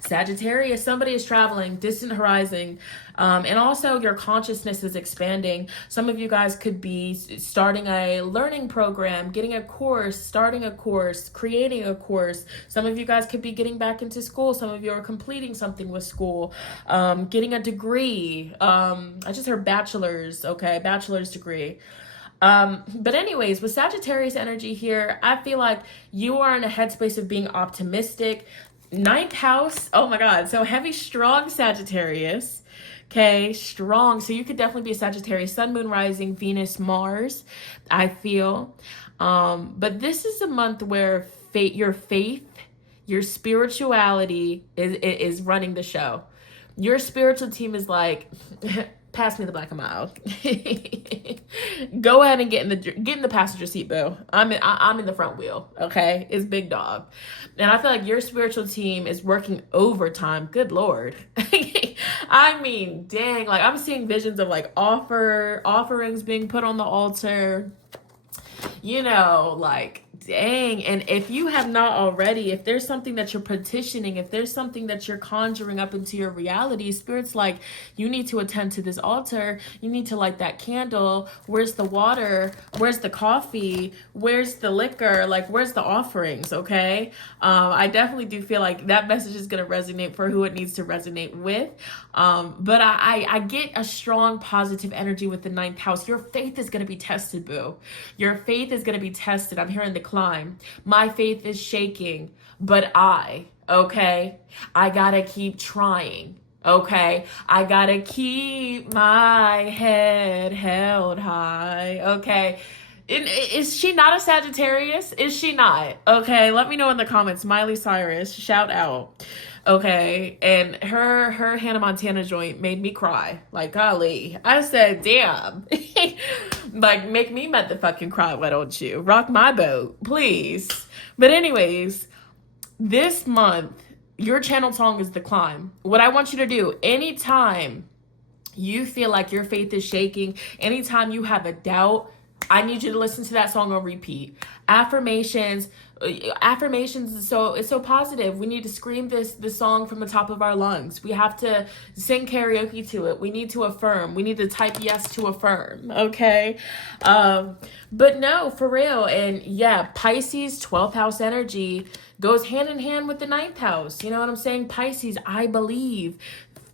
Sagittarius, somebody is traveling, distant horizon, and also your consciousness is expanding. Some of you guys could be starting a learning program, getting a course, starting a course, creating a course. Some of you guys could be getting back into school. Some of you are completing something with school, getting a degree. I just heard bachelor's degree. But anyways, with Sagittarius energy here, I feel like you are in a headspace of being optimistic. Ninth house, oh my God, so heavy, strong Sagittarius, okay, strong. So you could definitely be a Sagittarius, Sun, Moon, Rising, Venus, Mars, I feel. But this is a month where your faith, your spirituality is running the show. Your spiritual team is like, pass me the black and mild. Go ahead and get in the passenger seat, boo. I'm in the front wheel. Okay, it's big dog, and I feel like your spiritual team is working overtime. Good Lord. I mean, dang, like I'm seeing visions of like offerings being put on the altar. Like, dang. And if you have not already, if there's something that you're petitioning, if there's something that you're conjuring up into your reality, Spirit's like, you need to attend to this altar. You need to light that candle. Where's the water? Where's the coffee? Where's the liquor? Like, where's the offerings? Okay. I definitely do feel like that message is going to resonate for who it needs to resonate with. But I get a strong positive energy with the ninth house. Your faith is going to be tested, boo. Your faith is going to be tested. I'm hearing the climb. My faith is shaking, but I gotta keep trying. Okay, I gotta keep my head held high. Okay, is she not a Sagittarius? Is she not? Okay, let me know in the comments. Miley Cyrus, shout out. Okay, and her Hannah Montana joint made me cry. Like, golly. I said, damn. Like, make me motherfucking cry, why don't you? Rock my boat, please. But anyways, this month, your channel song is The Climb. What I want you to do, anytime you feel like your faith is shaking, anytime you have a doubt, I need you to listen to that song on repeat. Affirmations is so positive. We need to scream this song from the top of our lungs. We have to sing karaoke to it. We need to affirm. We need to type yes to affirm. Okay. But no, for real. And yeah, Pisces, 12th house energy. goes hand in hand with the ninth house. You know what I'm saying? Pisces, I believe.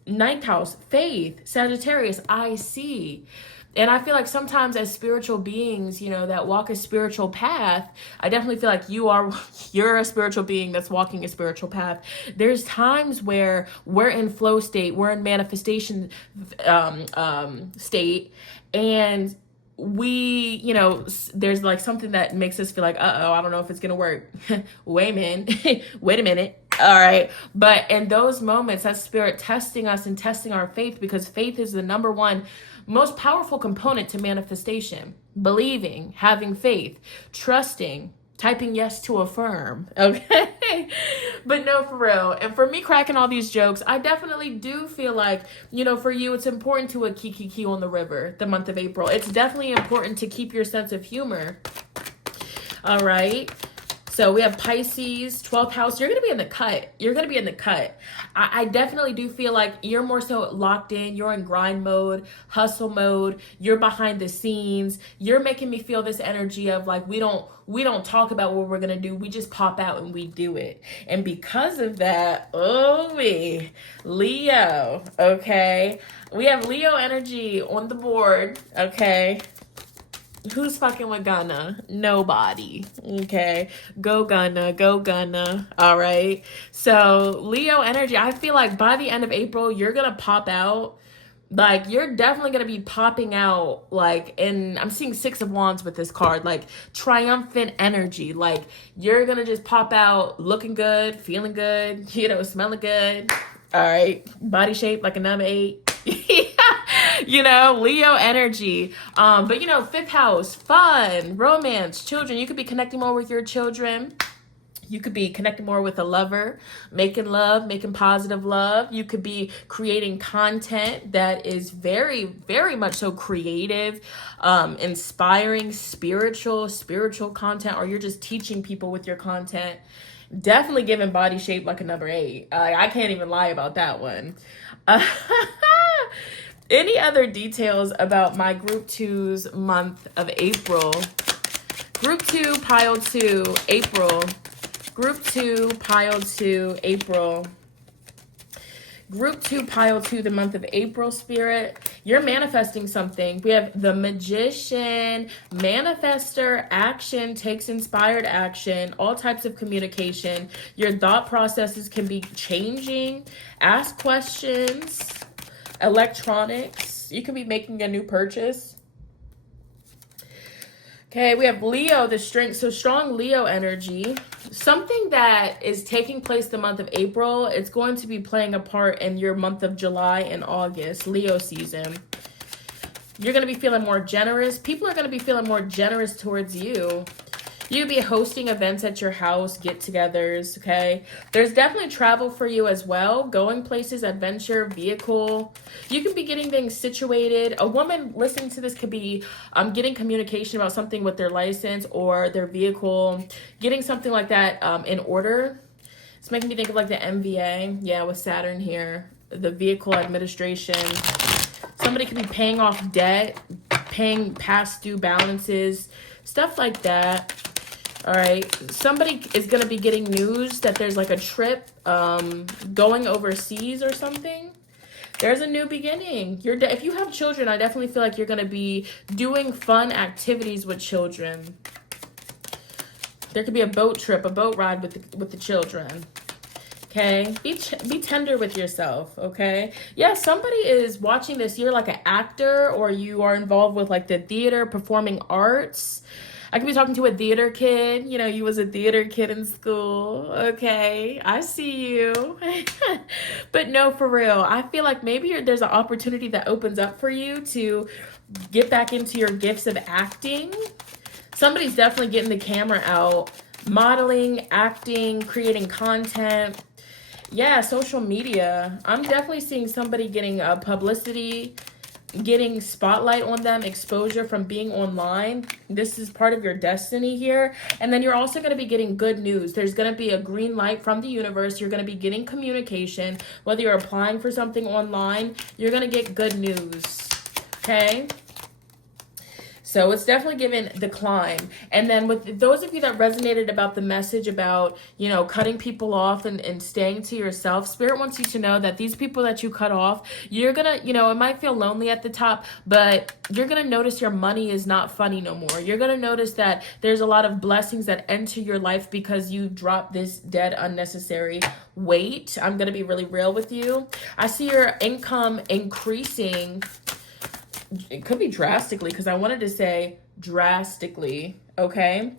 Ninth house, faith. Sagittarius, I see. And I feel like sometimes as spiritual beings, you know, that walk a spiritual path, I definitely feel like you're a spiritual being that's walking a spiritual path. There's times where we're in flow state, we're in manifestation state, and we, you know, there's like something that makes us feel like, I don't know if it's gonna work. Wait a minute. All right. But in those moments, that's spirit testing us and testing our faith, because faith is the number one most powerful component to manifestation. Believing, having faith, trusting, typing yes to affirm. Okay. But no, for real. And for me cracking all these jokes, I definitely do feel like, you know, for you, it's important to a kiki on the river, the month of April. It's definitely important to keep your sense of humor. All right. So we have Pisces, 12th house. You're going to be in the cut. You're going to be in the cut. I definitely do feel like you're more so locked in. You're in grind mode, hustle mode. You're behind the scenes. You're making me feel this energy of like, we don't talk about what we're going to do. We just pop out and we do it. And because of that, Leo, okay? We have Leo energy on the board, okay? Who's fucking with Gunna? Nobody. Okay. Go Gunna. Go Gunna. All right. So Leo energy, I feel like by the end of April, you're going to pop out. Like, you're definitely going to be popping out, like, and I'm seeing 6 of Wands with this card, like, triumphant energy. Like, you're going to just pop out looking good, feeling good, you know, smelling good. All right. Body shape like a number 8. You know, Leo energy. But you know, 5th house, fun, romance, children. You could be connecting more with your children. You could be connecting more with a lover, making love, making positive love. You could be creating content that is very, very much so creative, inspiring, spiritual content, or you're just teaching people with your content. Definitely giving body shape like a number 8. I can't even lie about that one. Any other details about my Group 2's month of April? Group 2, Pile 2, April. Group 2, Pile 2, April. Group 2, Pile 2, the month of April, Spirit. You're manifesting something. We have the Magician, Manifester, action, takes inspired action, all types of communication. Your thought processes can be changing. Ask questions. Electronics. You could be making a new purchase. Okay, we have Leo, the strength. So strong Leo energy. Something that is taking place the month of April, it's going to be playing a part in your month of July and August, Leo season. You're going to be feeling more generous. People are going to be feeling more generous towards you. You could be hosting events at your house, get-togethers, okay? There's definitely travel for you as well. Going places, adventure, vehicle. You can be getting things situated. A woman listening to this could be getting communication about something with their license or their vehicle. Getting something like that in order. It's making me think of like the MVA. Yeah, with Saturn here. The vehicle administration. Somebody could be paying off debt, paying past due balances, stuff like that. All right, somebody is going to be getting news that there's like a trip going overseas or something. There's a new beginning. If you have children, I definitely feel like you're going to be doing fun activities with children. There could be a boat trip, a boat ride with the children. Okay, be tender with yourself, okay? Yeah, somebody is watching this. You're like an actor, or you are involved with like the theater, performing arts. I could be talking to a theater kid. You know, you was a theater kid in school. Okay, I see you. But no, for real, I feel like maybe there's an opportunity that opens up for you to get back into your gifts of acting. Somebody's definitely getting the camera out, modeling, acting, creating content. Yeah, social media. I'm definitely seeing somebody getting publicity, getting spotlight on them, exposure from being online. This is part of your destiny here. And then you're also going to be getting good news. There's going to be a green light from the universe. You're going to be getting communication. Whether you're applying for something online, you're going to get good news. Okay? So it's definitely given decline. And then with those of you that resonated about the message about, you know, cutting people off and staying to yourself, Spirit wants you to know that these people that you cut off, you're gonna, you know, it might feel lonely at the top, but you're gonna notice your money is not funny no more. You're gonna notice that there's a lot of blessings that enter your life because you dropped this dead unnecessary weight. I'm gonna be really real with you. I see your income increasing. It could be drastically, because I wanted to say drastically, okay?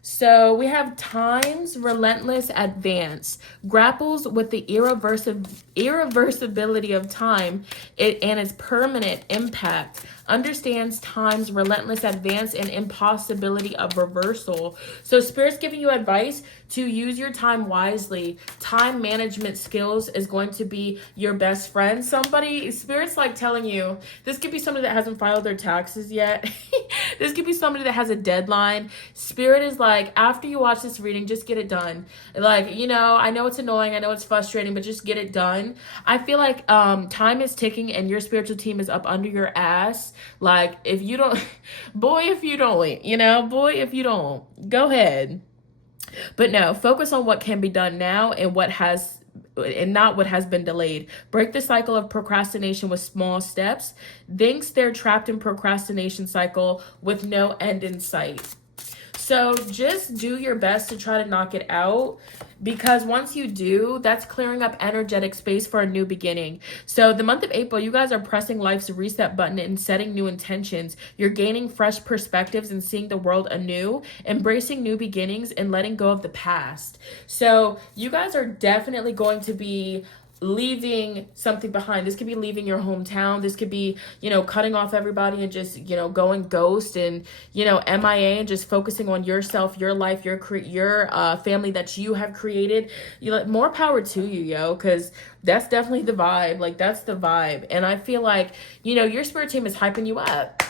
So we have time's relentless advance, grapples with the irreversibility of time and its permanent impact, understands time's relentless advance and impossibility of reversal. So Spirit's giving you advice to use your time wisely. Time management skills is going to be your best friend. Spirit's like telling you, this could be somebody that hasn't filed their taxes yet. This could be somebody that has a deadline. Spirit is like, after you watch this reading, just get it done. Like, you know, I know it's annoying, I know it's frustrating, but just get it done. I feel like time is ticking and your spiritual team is up under your ass. Like, if you don't, boy, if you don't, you know, boy, if you don't, go ahead. But no, focus on what can be done now and not what has been delayed. Break the cycle of procrastination with small steps. Thinks they're trapped in procrastination cycle with no end in sight. So just do your best to try to knock it out, because once you do, that's clearing up energetic space for a new beginning. So the month of April, you guys are pressing life's reset button and setting new intentions. You're gaining fresh perspectives and seeing the world anew, embracing new beginnings and letting go of the past. So you guys are definitely going to be leaving something behind. This could be leaving your hometown. This could be, you know, cutting off everybody and just, you know, going ghost and, you know, MIA, and just focusing on yourself, your life, your family that you have created. More power to you, yo, because that's definitely the vibe. Like, that's the vibe. And I feel like, you know, your spirit team is hyping you up.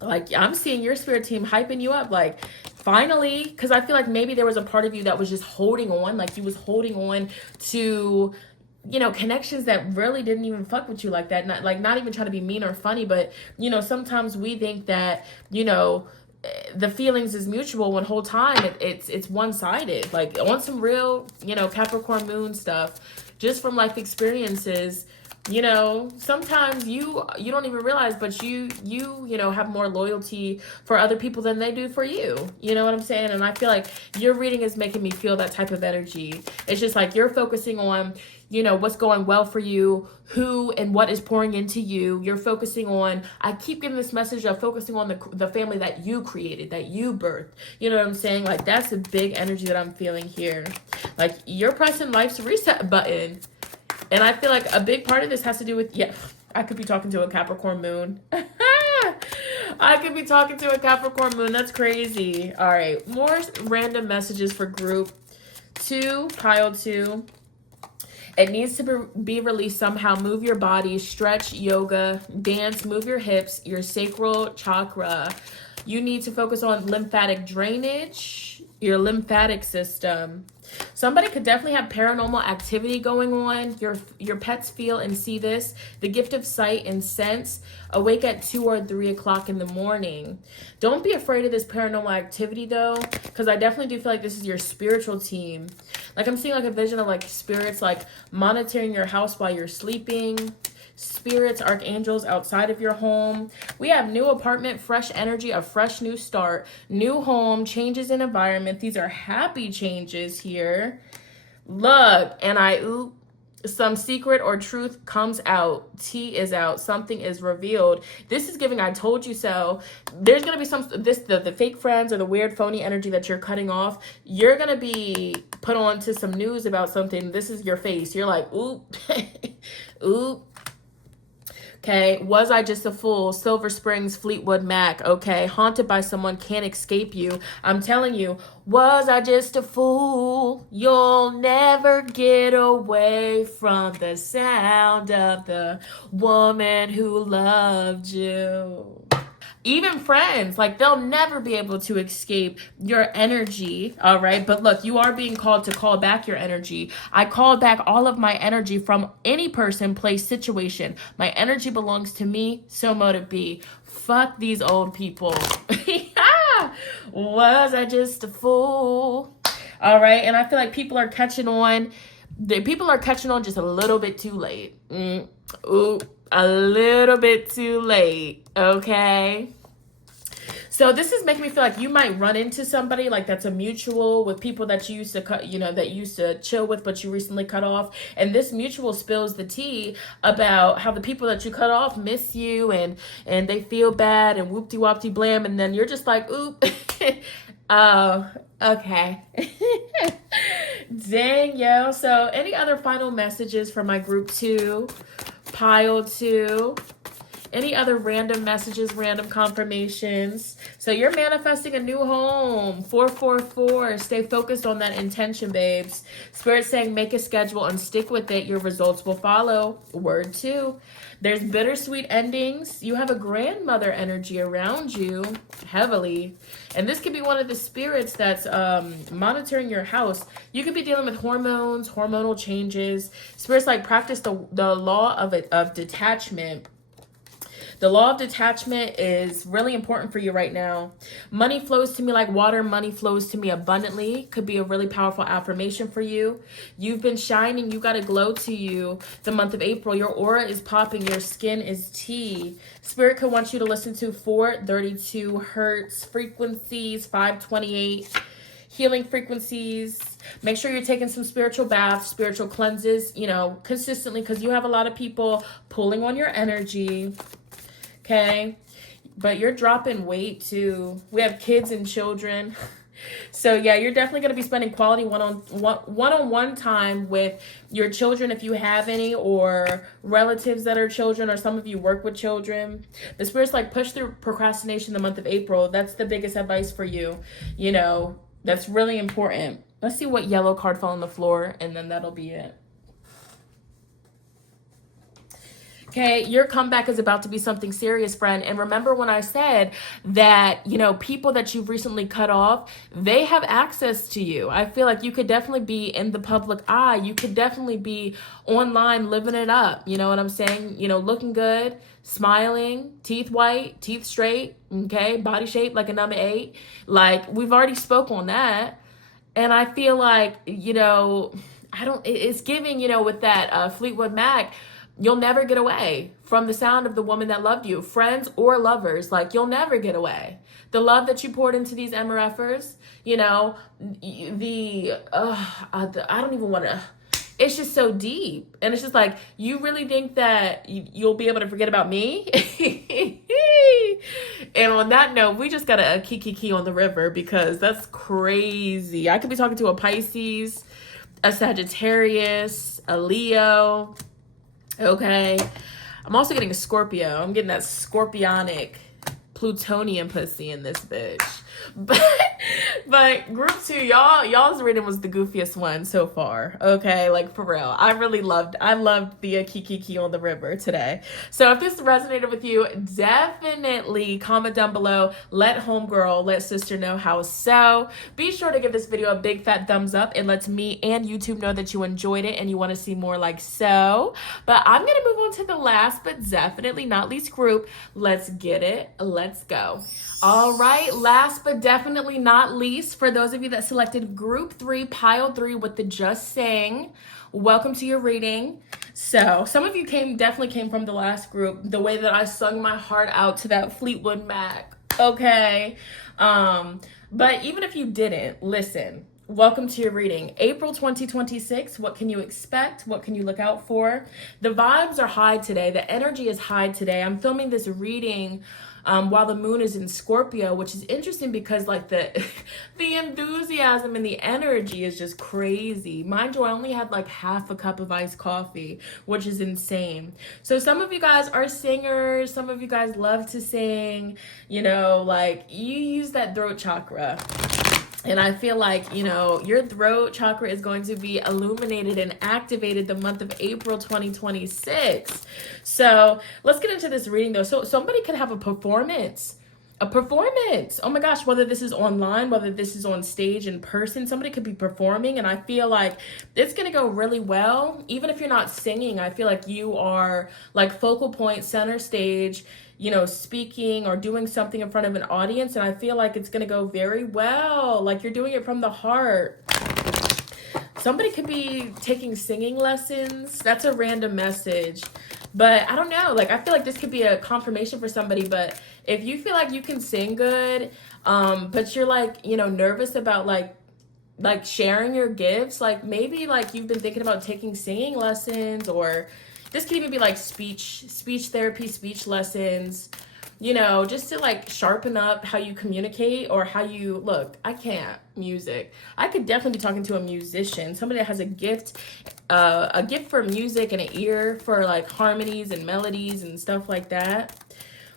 Like, I'm seeing your spirit team hyping you up, like, finally, because I feel like maybe there was a part of you that was just holding on, like you was holding on to, you know, connections that really didn't even fuck with you like that. Not even trying to be mean or funny, but, you know, sometimes we think that, you know, the feelings is mutual when whole time it's one-sided. Like, on some real, you know, Capricorn moon stuff, just from life experiences. You know, sometimes you don't even realize, but you know, have more loyalty for other people than they do for you. You know what I'm saying? And I feel like your reading is making me feel that type of energy. It's just like you're focusing on, you know, what's going well for you, who and what is pouring into you. You're focusing on, I keep getting this message of focusing on the family that you created, that you birthed. You know what I'm saying? Like, that's a big energy that I'm feeling here. Like, you're pressing life's reset button. And I feel like a big part of this has to do with, yeah, I could be talking to a Capricorn moon. I could be talking to a Capricorn moon. That's crazy. All right. More random messages for group 2, pile 2. It needs to be released somehow. Move your body, stretch, yoga, dance, move your hips, your sacral chakra. You need to focus on lymphatic drainage, your lymphatic system. Somebody could definitely have paranormal activity going on. Your pets feel and see this. The gift of sight and sense. Awake at 2 or 3 o'clock in the morning. Don't be afraid of this paranormal activity, though, because I definitely do feel like this is your spiritual team. Like, I'm seeing like a vision of like spirits like monitoring your house while you're sleeping. Spirits, archangels outside of your home. We have new apartment, fresh energy, a fresh new start, new home, changes in environment. These are happy changes here. Look, and some secret or truth comes out. Tea is out. Something is revealed. This is giving I told you so. There's going to be the fake friends or the weird phony energy that you're cutting off. You're going to be put on to some news about something. This is your face. You're like, oop, oop. Okay, was I just a fool? Silver Springs, Fleetwood Mac. Okay, haunted by someone, can't escape you. I'm telling you, was I just a fool? You'll never get away from the sound of the woman who loved you. Even friends, like they'll never be able to escape your energy. All right. But look, you are being called to call back your energy. I call back all of my energy from any person, place, situation. My energy belongs to me. So mote it be. Fuck these old people. Was I just a fool? All right. And I feel like people are catching on. People are catching on just a little bit too late. Ooh, a little bit too late. Okay. So this is making me feel like you might run into somebody like that's a mutual with people that you used to cut, that you used to chill with, but you recently cut off. And this mutual spills the tea about how the people that you cut off miss you and they feel bad and whoop-de-wop-de blam. And then you're just like, oop. Oh, okay. Dang, yo. So any other final messages for my group 2, pile 2? Any other random messages, random confirmations? So you're manifesting a new home. 444. Stay focused on that intention, babes. Spirit saying make a schedule and stick with it. Your results will follow. Word 2. There's bittersweet endings. You have a grandmother energy around you heavily. And this could be one of the spirits that's monitoring your house. You could be dealing with hormones, hormonal changes. Spirits like practice the law of detachment. The law of detachment is really important for you right now. Money flows to me like water. Money flows to me abundantly. Could be a really powerful affirmation for you. You've been shining. You got a glow to you the month of April. Your aura is popping. Your skin is tea. Spirit could want you to listen to 432 hertz frequencies, 528 healing frequencies. Make sure you're taking some spiritual baths, spiritual cleanses, consistently, because you have a lot of people pulling on your energy. Okay, but you're dropping weight too. We have kids and children. So yeah, you're definitely going to be spending quality one-on-one time with your children if you have any, or relatives that are children, or some of you work with children. The spirit's like push through procrastination the month of April. That's the biggest advice for you. That's really important. Let's see what yellow card fell on the floor, and then that'll be it. Okay, your comeback is about to be something serious, friend. And remember when I said that, people that you've recently cut off, they have access to you. I feel like you could definitely be in the public eye. You could definitely be online living it up. You know what I'm saying? Looking good, smiling, teeth white, teeth straight, okay? Body shape like a number 8. Like, we've already spoke on that. And I feel like, it's giving, with that Fleetwood Mac, you'll never get away from the sound of the woman that loved you, friends or lovers. Like, you'll never get away. The love that you poured into these MRFers, I don't even want to, it's just so deep. And it's just like, you really think that you'll be able to forget about me? And on that note, we just got a kiki on the river, because that's crazy. I could be talking to a Pisces, a Sagittarius, a Leo. Okay. I'm also getting a Scorpio. I'm getting that scorpionic plutonium pussy in this bitch. But group 2, y'all's reading was the goofiest one so far. Okay, like for real. I loved the kiki on the river today. So if this resonated with you, definitely comment down below. Let homegirl, let sister know how so. Be sure to give this video a big fat thumbs up. It lets me and YouTube know that you enjoyed it and you want to see more like so. But I'm going to move on to the last but definitely not least group. Let's get it. Let's go. All right, last but definitely not least, for those of you that selected group 3, pile 3 with the just saying, welcome to your reading. So some of you definitely came from the last group, the way that I sung my heart out to that Fleetwood Mac, okay? But even if you didn't, listen, welcome to your reading. April 2026, what can you expect? What can you look out for? The vibes are high today. The energy is high today. I'm filming this reading while the moon is in Scorpio, which is interesting because like the enthusiasm and the energy is just crazy. Mind you, I only had like half a cup of iced coffee, which is insane. So some of you guys are singers. Some of you guys love to sing, like you use that throat chakra. And I feel like, your throat chakra is going to be illuminated and activated the month of April 2026. So let's get into this reading though. So somebody could have a performance a performance. Oh my gosh, whether this is online, whether this is on stage in person, somebody could be performing, and I feel like it's gonna go really well. Even if you're not singing, I feel like you are like focal point, center stage, speaking or doing something in front of an audience, and I feel like it's gonna go very well. Like you're doing it from the heart. Somebody could be taking singing lessons. That's a random message. But I don't know. Like, I feel like this could be a confirmation for somebody. But if you feel like you can sing good, but you're like, nervous about like sharing your gifts, like maybe like you've been thinking about taking singing lessons, or this could even be like speech therapy, speech lessons, just to like sharpen up how you communicate or how you look. I can't music. I could definitely be talking to a musician, somebody that has a gift for music and an ear for like harmonies and melodies and stuff like that.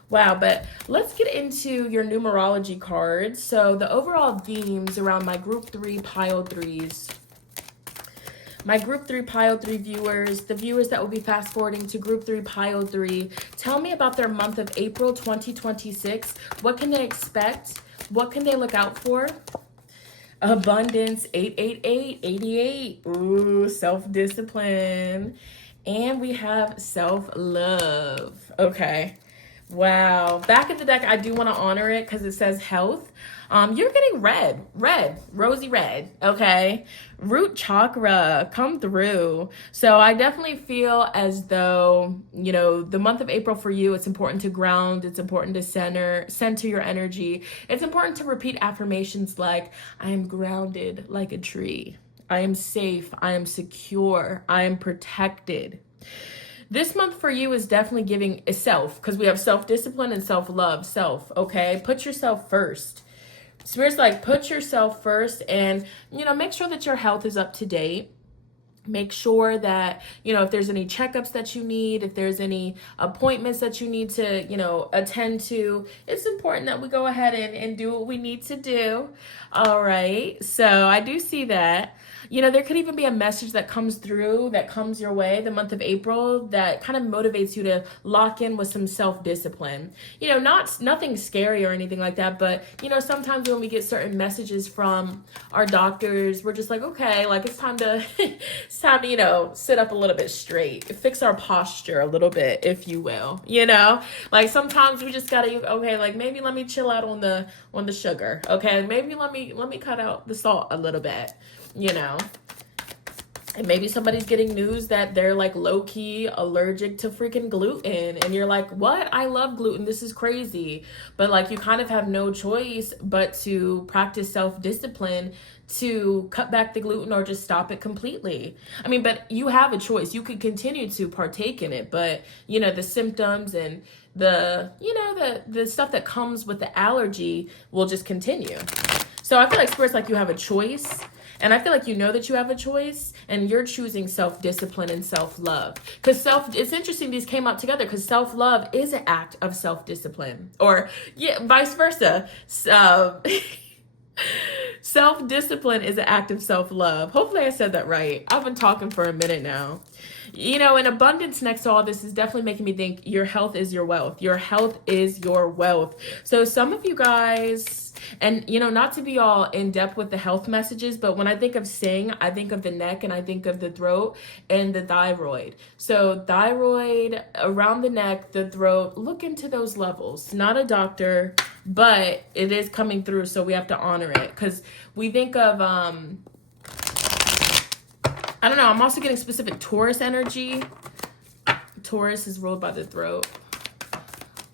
Wow, but let's get into your numerology cards. So the overall themes around my group 3 pile 3s. My group 3 pile 3 viewers, the viewers that will be fast forwarding to group 3 pile 3, tell me about their month of April 2026. What can they expect? What can they look out for? Abundance, 888, 88. Ooh, self-discipline. And we have self-love. Okay. Wow. Back of the deck, I do want to honor it because it says health. You're getting red, rosy red, okay? Root chakra, come through. So I definitely feel as though, the month of April for you, it's important to ground. It's important to center your energy. It's important to repeat affirmations like, I am grounded like a tree. I am safe. I am secure. I am protected. This month for you is definitely giving a self, because we have self-discipline and self-love. Okay? Put yourself first. Spirit's like, put yourself first, and, make sure that your health is up to date. Make sure that, if there's any checkups that you need, if there's any appointments that you need to, attend to, it's important that we go ahead and do what we need to do. All right. So I do see that. There could even be a message that comes through, that comes your way the month of April that kind of motivates you to lock in with some self-discipline. Nothing scary or anything like that, but, sometimes when we get certain messages from our doctors, we're just like, okay, like it's time to, sit up a little bit straight, fix our posture a little bit, if you will, like sometimes we just gotta, okay, like maybe let me chill out on the sugar. Okay. Maybe let me cut out the salt a little bit. And maybe somebody's getting news that they're like low-key allergic to freaking gluten. And you're like, what? I love gluten. This is crazy. But like you kind of have no choice but to practice self-discipline to cut back the gluten or just stop it completely. I mean, but you have a choice. You could continue to partake in it. But, the symptoms and the stuff that comes with the allergy will just continue. So I feel like Spirit's like you have a choice. And I feel like that you have a choice, and you're choosing self-discipline and self-love. Because it's interesting these came out together, because self-love is an act of self-discipline. Or, vice versa. Self-discipline is an act of self-love. Hopefully I said that right. I've been talking for a minute now. And abundance next to all this is definitely making me think your health is your wealth. Your health is your wealth. So some of you guys, and not to be all in depth with the health messages, but when I think of sing, I think of the neck and I think of the throat and the thyroid. So thyroid around the neck, the throat, look into those levels. Not a doctor, but it is coming through. So we have to honor it, because we think of, I don't know. I'm also getting specific Taurus energy. Taurus is ruled by the throat.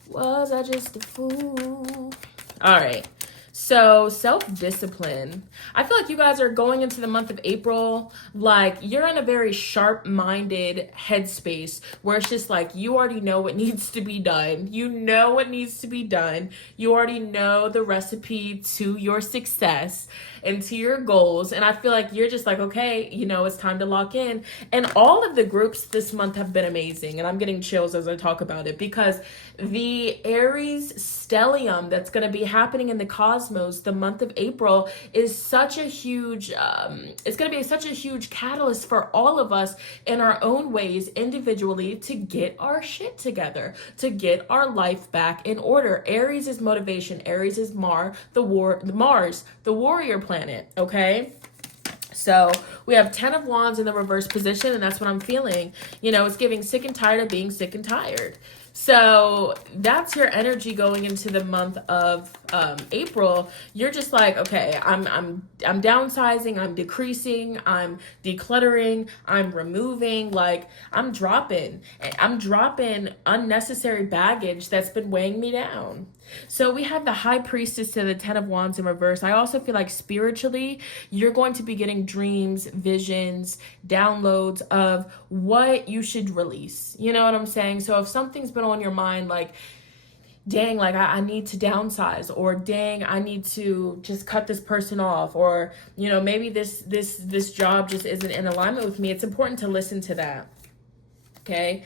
Was I just a fool? All right. So self-discipline. I feel like you guys are going into the month of April, like you're in a very sharp-minded headspace where it's just like you already know what needs to be done. You know what needs to be done. You already know the recipe to your success and to your goals. And I feel like you're just like, okay, it's time to lock in. And all of the groups this month have been amazing. And I'm getting chills as I talk about it, because the Aries stellium that's going to be happening in the cosmos cosmos, the month of April is such a huge, it's going to be such a huge catalyst for all of us in our own ways individually to get our shit together, to get our life back in order. Aries is motivation. Aries is Mars, the warrior planet, okay? So we have 10 of Wands in the reverse position, and that's what I'm feeling. You know, it's giving sick and tired of being sick and tired. So that's your energy going into the month of April. You're just like, okay, I'm downsizing, I'm decreasing, I'm decluttering, I'm removing, like I'm dropping unnecessary baggage that's been weighing me down. So we have the High Priestess to the 10 of Wands in reverse. I also feel like spiritually, you're going to be getting dreams, visions, downloads of what you should release. You know what I'm saying? So if something's been on your mind, like, dang, like I need to downsize, or dang, I need to just cut this person off, or, you know, maybe this job just isn't in alignment with me. It's important to listen to that. Okay.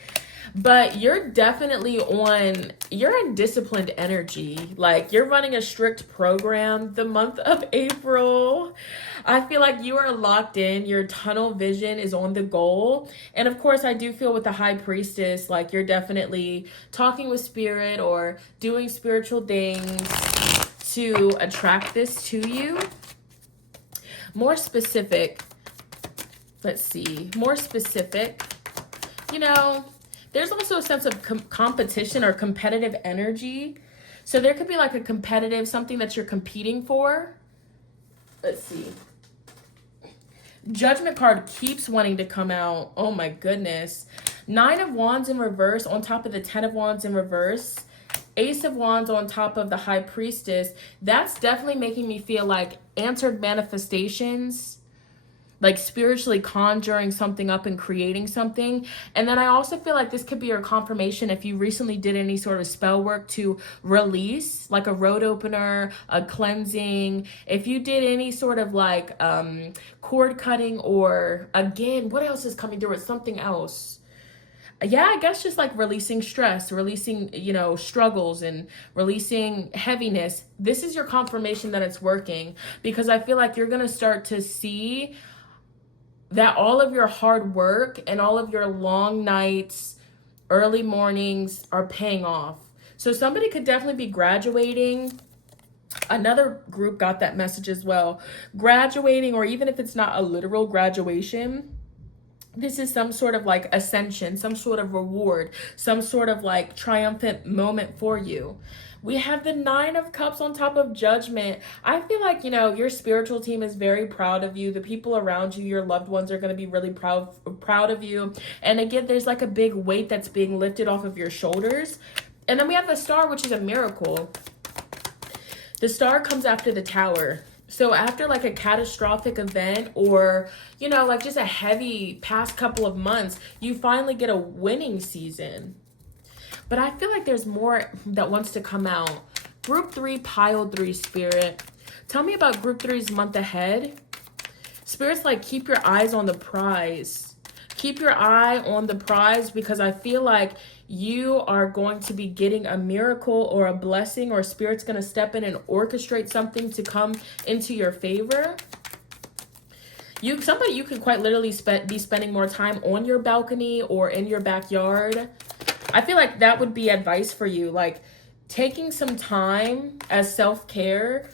But you're definitely you're in disciplined energy. Like you're running a strict program the month of April. I feel like you are locked in. Your tunnel vision is on the goal. And of course, I do feel with the High Priestess, like you're definitely talking with spirit or doing spiritual things to attract this to you. More specific, let's see, more specific, you know, there's also a sense of competition or competitive energy. So there could be like a competitive, something that you're competing for. Let's see. Judgment card keeps wanting to come out. Oh my goodness. 9 of Wands in reverse on top of the 10 of Wands in reverse. Ace of Wands on top of the High Priestess. That's definitely making me feel like answered manifestations, like spiritually conjuring something up and creating something. And then I also feel like this could be your confirmation if you recently did any sort of spell work to release, like a road opener, a cleansing. If you did any sort of like cord cutting, or again, what else is coming through? It's something else. Yeah, I guess just like releasing stress, releasing, you know, struggles, and releasing heaviness. This is your confirmation that it's working, because I feel like you're going to start to see that all of your hard work and all of your long nights, early mornings are paying off. So somebody could definitely be graduating. Another group got that message as well. Graduating, or even if it's not a literal graduation, this is some sort of like ascension, some sort of reward, some sort of like triumphant moment for you. We have the 9 of Cups on top of Judgment. I feel like, you know, your spiritual team is very proud of you. The people around you, your loved ones, are going to be really proud of you. And again, there's like a big weight that's being lifted off of your shoulders. And then we have the Star, which is a miracle. The Star comes after the Tower. So after like a catastrophic event, or, you know, like just a heavy past couple of months, you finally get a winning season. But I feel like there's more that wants to come out. Group 3, Pile 3, Spirit. Tell me about Group 3's month ahead. Spirit's like, keep your eyes on the prize. Keep your eye on the prize, because I feel like you are going to be getting a miracle or a blessing, or Spirit's going to step in and orchestrate something to come into your favor. Somebody you could quite literally be spending more time on your balcony or in your backyard. I feel like that would be advice for you, like taking some time as self-care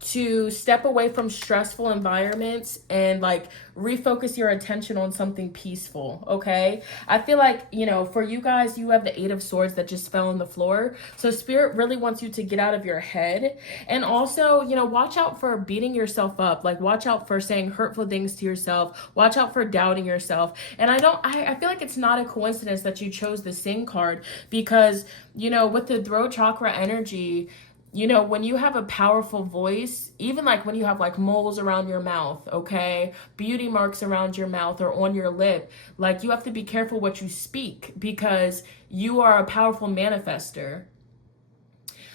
to step away from stressful environments and like refocus your attention on something peaceful. Okay, I feel like, you know, for you guys, you have the 8 of Swords that just fell on the floor. So Spirit really wants you to get out of your head, and also, you know, watch out for beating yourself up. Like watch out for saying hurtful things to yourself. Watch out for doubting yourself. And I feel like it's not a coincidence that you chose the Sing card, because, you know, with the throat chakra energy, you know, when you have a powerful voice, even like when you have like moles around your mouth, okay, beauty marks around your mouth or on your lip, like you have to be careful what you speak, because you are a powerful manifester.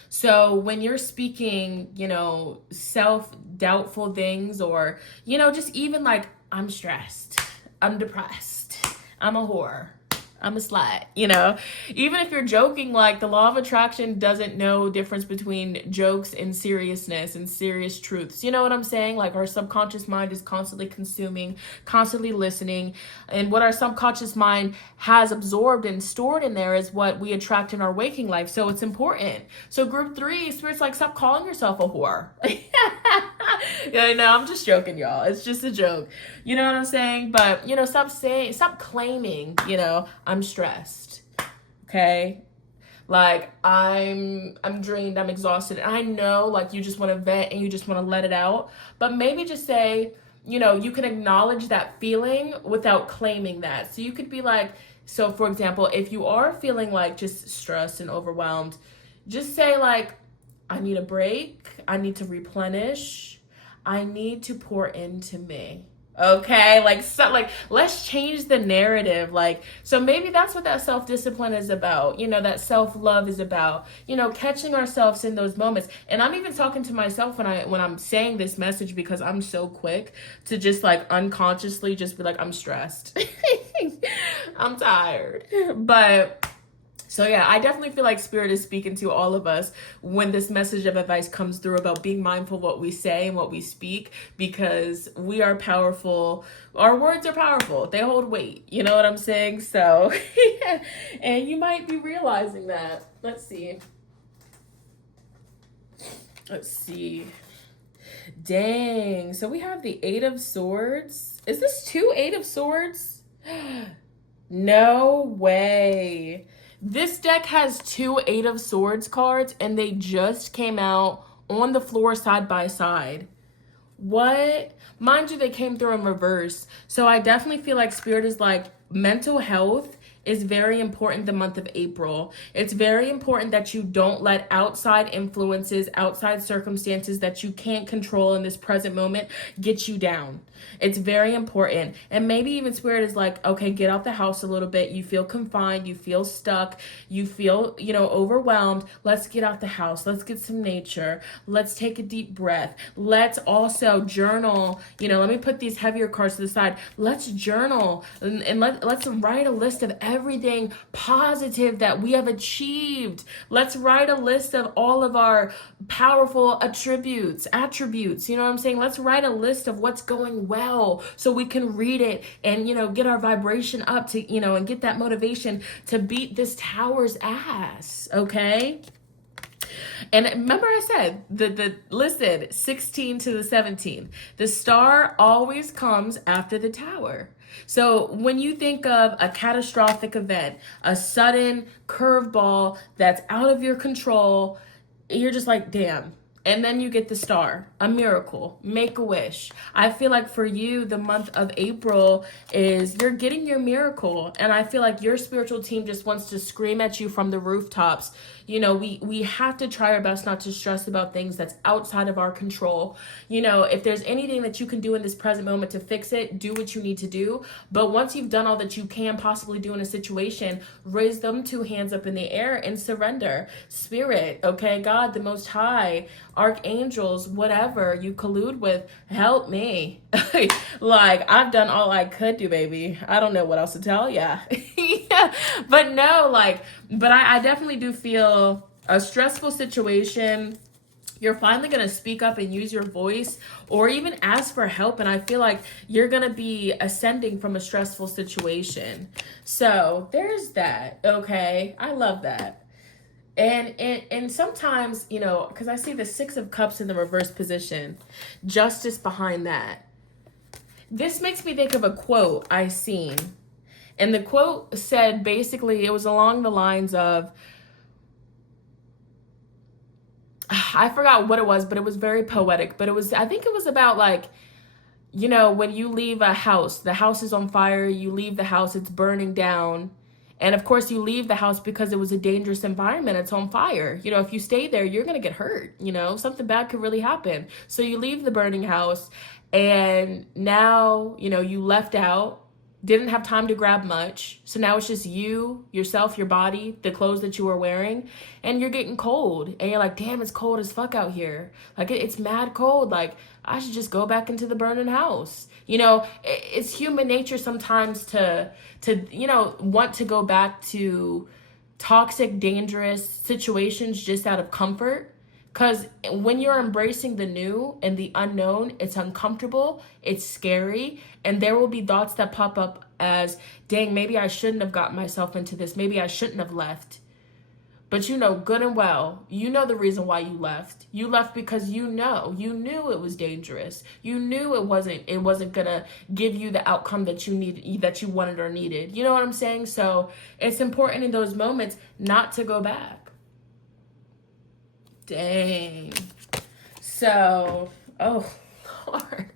So when you're speaking, you know, self-doubtful things, or, you know, just even like, I'm stressed, I'm depressed, I'm a whore, I'm a slut, you know? Even if you're joking, like the law of attraction doesn't know difference between jokes and seriousness and serious truths. You know what I'm saying? Like our subconscious mind is constantly consuming, constantly listening. And what our subconscious mind has absorbed and stored in there is what we attract in our waking life. So it's important. So group 3, Spirit's like, stop calling yourself a whore. Yeah, no, I'm just joking, y'all. It's just a joke. You know what I'm saying? But, you know, stop claiming, you know, I'm stressed. Okay? Like, I'm drained, I'm exhausted. And I know, like, you just want to vent and you just want to let it out. But maybe just say, you know, you can acknowledge that feeling without claiming that. So you could be like, so for example, if you are feeling like just stressed and overwhelmed, just say like, I need a break. I need to replenish. I need to pour into me. Okay, like so, like let's change the narrative. Like, so maybe that's what that self-discipline is about. You know, that self-love is about, you know, catching ourselves in those moments. And I'm even talking to myself when I'm saying this message, because I'm so quick to just like unconsciously just be like, I'm stressed. I'm tired. But so yeah, I definitely feel like Spirit is speaking to all of us when this message of advice comes through about being mindful of what we say and what we speak, because we are powerful. Our words are powerful. They hold weight. You know what I'm saying? So, and you might be realizing that. Let's see. Dang. So we have the 8 of Swords. Is this 2 8 of Swords? No way. This deck has 2 8 of Swords cards, and they just came out on the floor side by side. What? Mind you, they came through in reverse. So I definitely feel like Spirit is like, mental health is very important the month of April. It's very important that you don't let outside influences, outside circumstances that you can't control in this present moment get you down. It's very important. And maybe even Spirit is like, okay, get out the house a little bit. You feel confined. You feel stuck. You feel, you know, overwhelmed. Let's get out the house. Let's get some nature. Let's take a deep breath. Let's also journal. You know, let me put these heavier cards to the side. Let's journal and let's write a list of everything positive that we have achieved. Let's write a list of all of our powerful attributes, you know what I'm saying? Let's write a list of what's going well so we can read it and, you know, get our vibration up to, you know, and get that motivation to beat this tower's ass, okay? And remember I said, listen, 16 to the 17, the star always comes after the tower. So when you think of a catastrophic event, a sudden curveball that's out of your control, you're just like, damn. And then you get the star, a miracle, make a wish. I feel like for you, the month of April is you're getting your miracle. And I feel like your spiritual team just wants to scream at you from the rooftops. You know, we have to try our best not to stress about things that's outside of our control. You know, if there's anything that you can do in this present moment to fix it, do what you need to do. But once you've done all that you can possibly do in a situation, raise them 2 hands up in the air and surrender. Spirit, okay, God, the Most High, archangels, whatever you collude with, help me. Like, I've done all I could do, baby. I don't know what else to tell ya. Yeah. But no, like, but I definitely do feel a stressful situation. You're finally going to speak up and use your voice or even ask for help. And I feel like you're going to be ascending from a stressful situation. So there's that. Okay. I love that. And sometimes, you know, because I see the 6 of Cups in the reverse position, justice behind that. This makes me think of a quote I seen. And the quote said, basically, it was along the lines of, I forgot what it was, but it was very poetic. But it was, I think it was about like, you know, when you leave a house, the house is on fire, you leave the house, it's burning down. And of course, you leave the house because it was a dangerous environment. It's on fire. You know, if you stay there, you're going to get hurt. You know, something bad could really happen. So you leave the burning house and now, you know, you left out didn't have time to grab much. So now it's just you, yourself, your body, the clothes that you were wearing, and you're getting cold. And you're like, damn, it's cold as fuck out here. Like, it's mad cold. Like, I should just go back into the burning house. You know, it's human nature sometimes to want to go back to toxic, dangerous situations just out of comfort. Because when you're embracing the new and the unknown, it's uncomfortable, it's scary, and there will be thoughts that pop up as, dang, maybe I shouldn't have gotten myself into this. Maybe I shouldn't have left. But you know good and well, you know the reason why you left. You left because you knew it was dangerous. You knew it wasn't gonna give you the outcome that you wanted or needed. You know what I'm saying? So it's important in those moments not to go back. Dang. So, oh, Lord.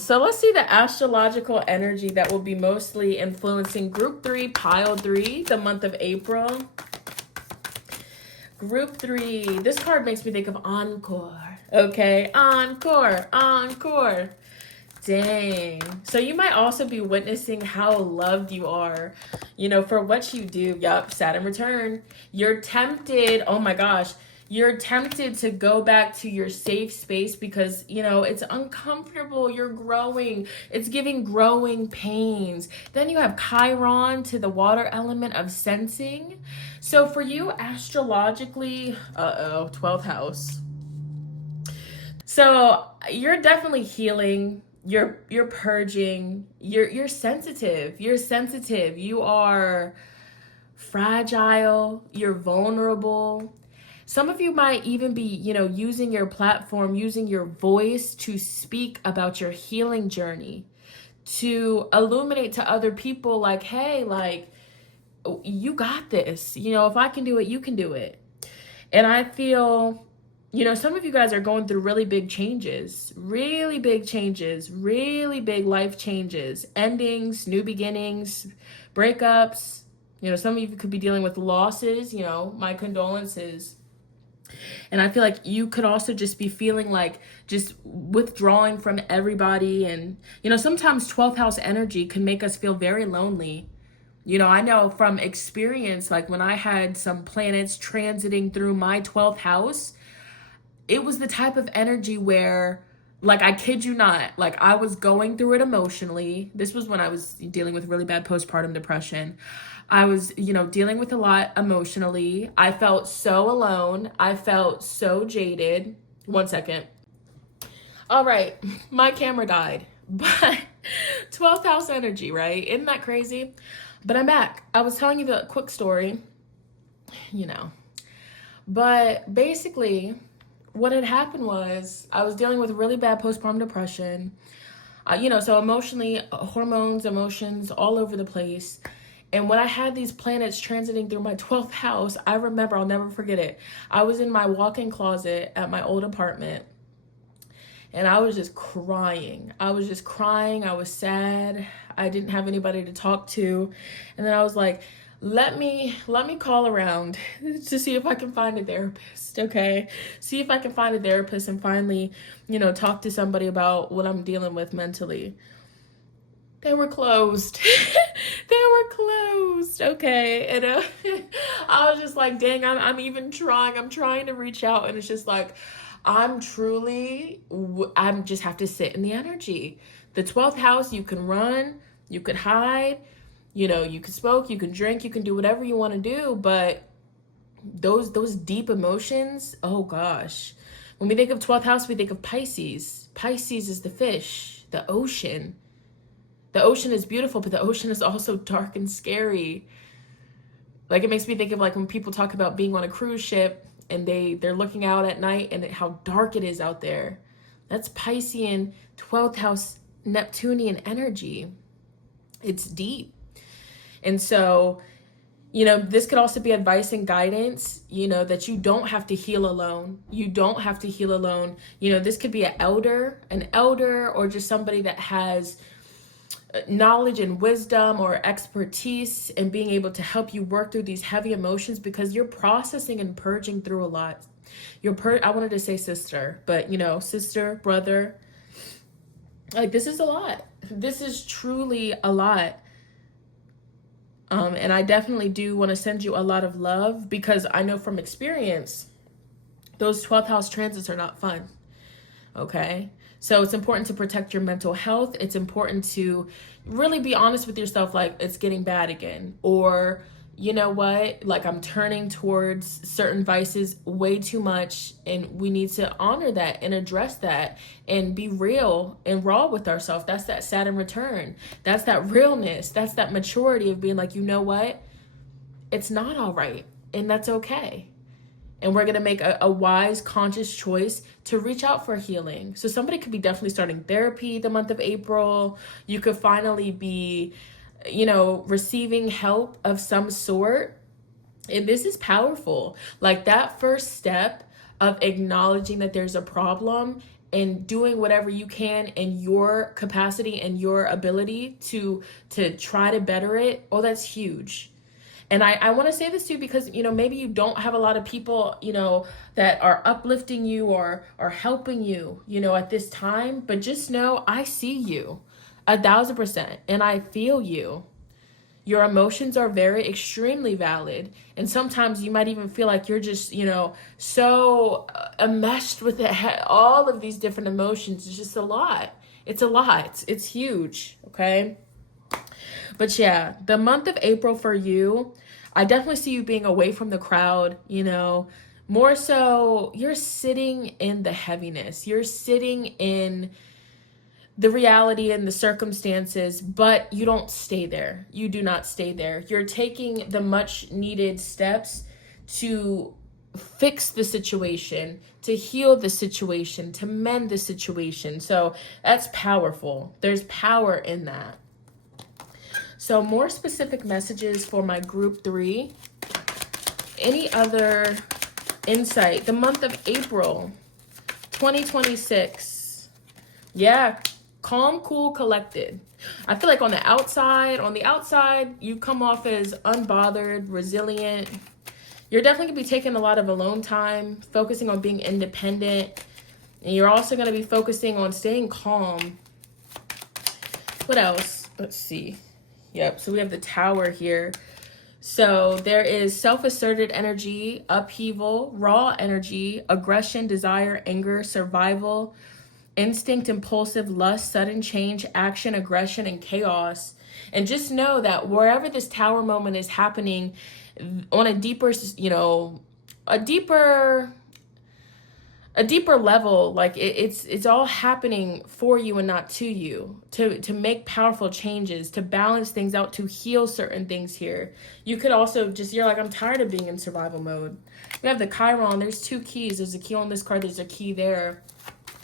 So let's see the astrological energy that will be mostly influencing Group 3, Pile 3, the month of April. Group 3. This card makes me think of Encore. Okay, Encore. Dang. So you might also be witnessing how loved you are, for what you do. Yup, Saturn return. You're tempted. Oh my gosh. You're tempted to go back to your safe space because, it's uncomfortable. You're growing. It's giving growing pains. Then you have Chiron to the water element of sensing. So for you, astrologically, 12th house. So you're definitely healing. You're purging. You're sensitive. You are fragile. You're vulnerable. Some of you might even be, using your platform, using your voice to speak about your healing journey, to illuminate to other people like, hey, like, you got this. If I can do it, you can do it. And I feel, some of you guys are going through really big changes, really big life changes, endings, new beginnings, breakups. Some of you could be dealing with losses, my condolences. And I feel like you could also just be feeling like just withdrawing from everybody. And, sometimes 12th house energy can make us feel very lonely. I know from experience, like when I had some planets transiting through my 12th house, it was the type of energy where, like, I kid you not, like I was going through it emotionally. This was when I was dealing with really bad postpartum depression. I was, dealing with a lot emotionally. I felt so alone. I felt so jaded. 1 second. All right, my camera died. But 12th house energy, right? Isn't that crazy? But I'm back. I was telling you the quick story, But basically, what had happened was I was dealing with really bad postpartum depression. So emotionally, hormones, emotions all over the place. And when I had these planets transiting through my 12th house, I remember, I'll never forget it. I was in my walk-in closet at my old apartment, and I was just crying. I was sad. I didn't have anybody to talk to. And then I was like, let me call around to see if I can find a therapist, okay? See if I can find a therapist and finally, talk to somebody about what I'm dealing with mentally. They were closed. Okay? And I was just like, dang, I'm even trying. I'm trying to reach out, and it's just like, I'm just have to sit in the energy. The 12th house, you can run, you could hide, you can smoke, you can drink, you can do whatever you want to do, but those deep emotions, oh gosh. When we think of 12th house, we think of Pisces. Pisces is the fish, the ocean. The ocean is beautiful, but the ocean is also dark and scary. Like, it makes me think of like when people talk about being on a cruise ship and they're looking out at night and how dark it is out there. That's Piscean 12th house Neptunian energy. It's deep. And so, this could also be advice and guidance, that you don't have to heal alone. This could be an elder, or just somebody that has knowledge and wisdom or expertise in being able to help you work through these heavy emotions, because you're processing and purging through a lot. I wanted to say sister, but sister, brother, Like, this is a lot. This is truly a lot. And I definitely do want to send you a lot of love, because I know from experience, those 12th house transits are not fun. Okay? So it's important to protect your mental health. It's important to really be honest with yourself, like, it's getting bad again. Or, you know what? Like, I'm turning towards certain vices way too much, and we need to honor that and address that and be real and raw with ourselves. That's that Saturn return. That's that realness. That's that maturity of being like, you know what? It's not all right, and that's okay. And we're going to make a wise, conscious choice to reach out for healing. So somebody could be definitely starting therapy the month of April. You could finally be, receiving help of some sort. And this is powerful. Like, that first step of acknowledging that there's a problem and doing whatever you can in your capacity and your ability to try to better it. Oh, that's huge. And I want to say this too, because, maybe you don't have a lot of people, that are uplifting you or helping you, at this time. But just know, I see you 1,000%, and I feel you. Your emotions are very extremely valid. And sometimes you might even feel like you're just, so enmeshed with all of these different emotions. It's just a lot. It's a lot. It's huge. Okay. But yeah, the month of April for you, I definitely see you being away from the crowd, more so you're sitting in the heaviness. You're sitting in the reality and the circumstances, but you don't stay there. You do not stay there. You're taking the much needed steps to fix the situation, to heal the situation, to mend the situation. So that's powerful. There's power in that. So more specific messages for my group 3. Any other insight? The month of April, 2026. Yeah, calm, cool, collected. I feel like on the outside, you come off as unbothered, resilient. You're definitely going to be taking a lot of alone time, focusing on being independent. And you're also going to be focusing on staying calm. What else? Let's see. Yep, so we have the Tower here. So there is self-asserted energy, upheaval, raw energy, aggression, desire, anger, survival, instinct, impulsive, lust, sudden change, action, aggression, and chaos. And just know that wherever this Tower moment is happening, on a deeper, a deeper level, like it's all happening for you and not to you, to make powerful changes, to balance things out, to heal certain things here. You could also you're like, I'm tired of being in survival mode. We have the Chiron. There's 2 keys. There's a key on this card. There's a key there.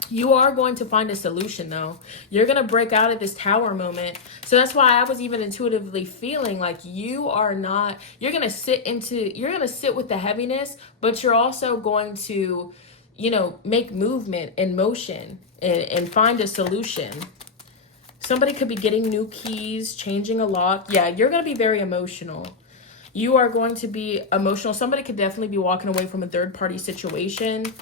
You are going to find a solution, though. You're going to break out of this Tower moment. So that's why I was even intuitively feeling like you're going to sit with the heaviness, but you're also going to make movement and motion and find a solution. Somebody could be getting new keys, changing a lock. Yeah, you're going to be very emotional. You are going to be emotional. Somebody could definitely be walking away from a third-party situation.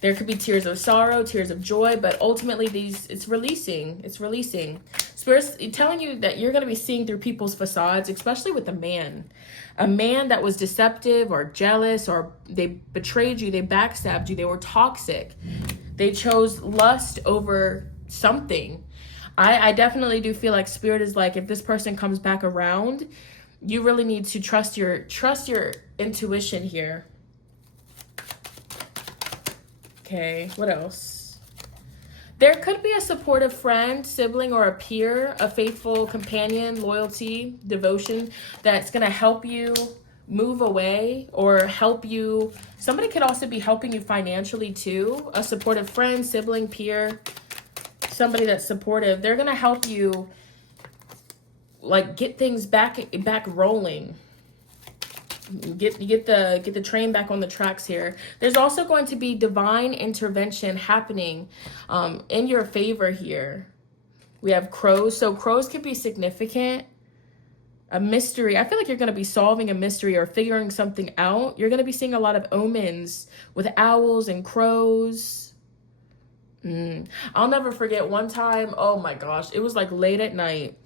There could be tears of sorrow, tears of joy, but ultimately it's releasing. It's releasing. Spirit's telling you that you're going to be seeing through people's facades, especially with a man. A man that was deceptive or jealous, or they betrayed you, they backstabbed you, they were toxic. They chose lust over something. I definitely do feel like Spirit is like, if this person comes back around, you really need to trust your intuition here. Okay, what else? There could be a supportive friend, sibling, or a peer, a faithful companion, loyalty, devotion that's going to help you move away or help you. Somebody could also be helping you financially too. A supportive friend, sibling, peer, somebody that's supportive. They're going to help you like get things back rolling. Get the train back on the tracks here. There's also going to be divine intervention happening in your favor here. We have crows. So crows can be significant. A mystery. I feel like you're going to be solving a mystery or figuring something out. You're going to be seeing a lot of omens with owls and crows. I'll never forget one time. Oh my gosh. It was like late at night.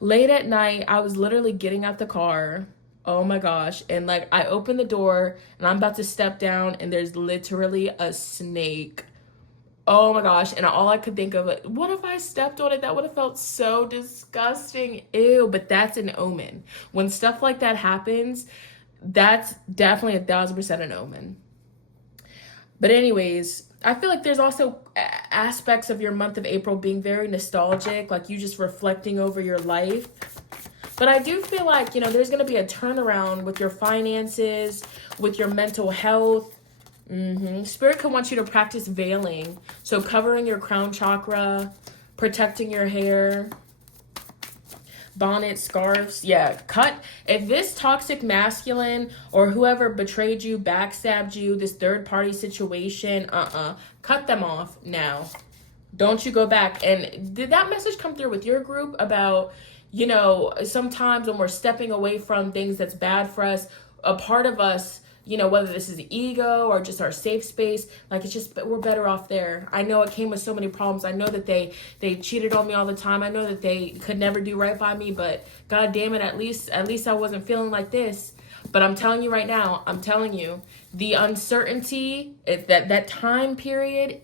Late at night, I was literally getting out the car. Oh my gosh. And like I opened the door and I'm about to step down and there's literally a snake. Oh my gosh. And all I could think of, like, what if I stepped on it? That would have felt so disgusting. Ew. But that's an omen. When stuff like that happens, that's definitely 1,000% an omen. But anyways, I feel like there's also aspects of your month of April being very nostalgic, like you just reflecting over your life. But I do feel like, there's going to be a turnaround with your finances, with your mental health. Spirit could want you to practice veiling. So covering your crown chakra, protecting your hair, bonnets, scarves. Yeah, cut. If this toxic masculine or whoever betrayed you, backstabbed you, this third party situation, cut them off now. Don't you go back. And did that message come through with your group about, sometimes when we're stepping away from things that's bad for us, a part of us, whether this is ego or just our safe space, like it's just, we're better off there. I know it came with so many problems. I know that they cheated on me all the time. I know that they could never do right by me, but God damn it, at least I wasn't feeling like this. But I'm telling you right now, the uncertainty, that time period,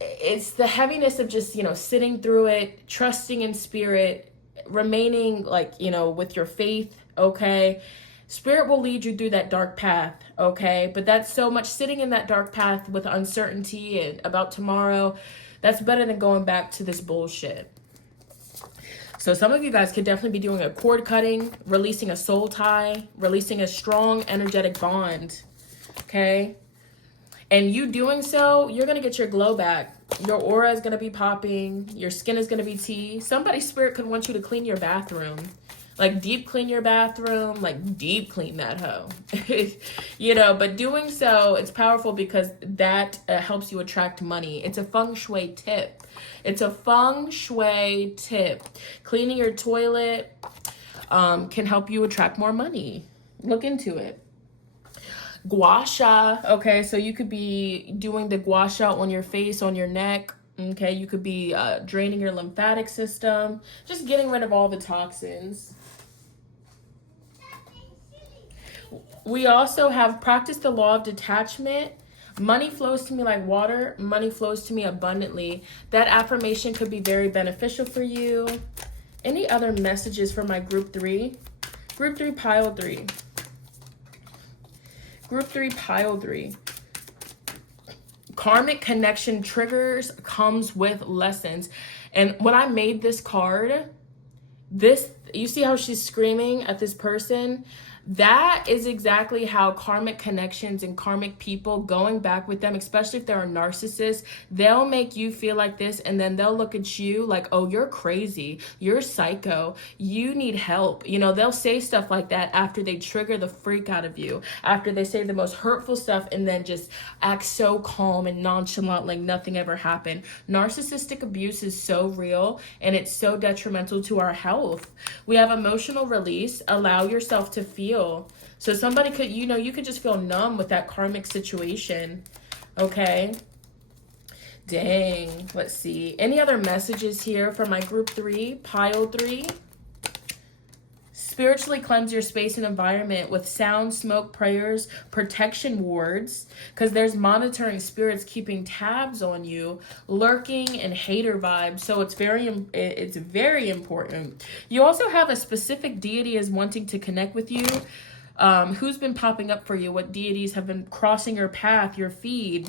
it's the heaviness of just, sitting through it, trusting in spirit, remaining like, with your faith, okay? Spirit will lead you through that dark path, okay? But that's so much sitting in that dark path with uncertainty and about tomorrow. That's better than going back to this bullshit. So some of you guys could definitely be doing a cord cutting, releasing a soul tie, releasing a strong energetic bond, okay? And you doing so, you're going to get your glow back. Your aura is going to be popping. Your skin is going to be tea. Somebody's spirit could want you to clean your bathroom. Like deep clean your bathroom, like deep clean that hoe. But doing so, it's powerful because that helps you attract money. It's a feng shui tip. Cleaning your toilet can help you attract more money. Look into it. Gua sha. Okay, so you could be doing the gua sha on your face, on your neck. Okay, you could be draining your lymphatic system, just getting rid of all the toxins. We also have practiced the law of detachment. Money flows to me like water. Money flows to me abundantly. That affirmation could be very beneficial for you. Any other messages for my group 3? Group 3, pile 3. Group 3, pile 3. Karmic connection triggers comes with lessons. And when I made this card, you see how she's screaming at this person? That is exactly how karmic connections and karmic people, going back with them, especially if they're a narcissist, they'll make you feel like this, and then they'll look at you like, oh, you're crazy, you're psycho, you need help. They'll say stuff like that after they trigger the freak out of you, after they say the most hurtful stuff and then just act so calm and nonchalant like nothing ever happened. Narcissistic abuse is so real and it's so detrimental to our health. We have emotional release. Allow yourself to feel. So somebody could, you could just feel numb with that karmic situation. Okay. Dang. Let's see. Any other messages here for my group 3, pile 3? Spiritually cleanse your space and environment with sound, smoke, prayers, protection wards, because there's monitoring spirits keeping tabs on you, lurking and hater vibes. So it's very important. You also have a specific deity is wanting to connect with you. Who's been popping up for you? What deities have been crossing your path, your feed?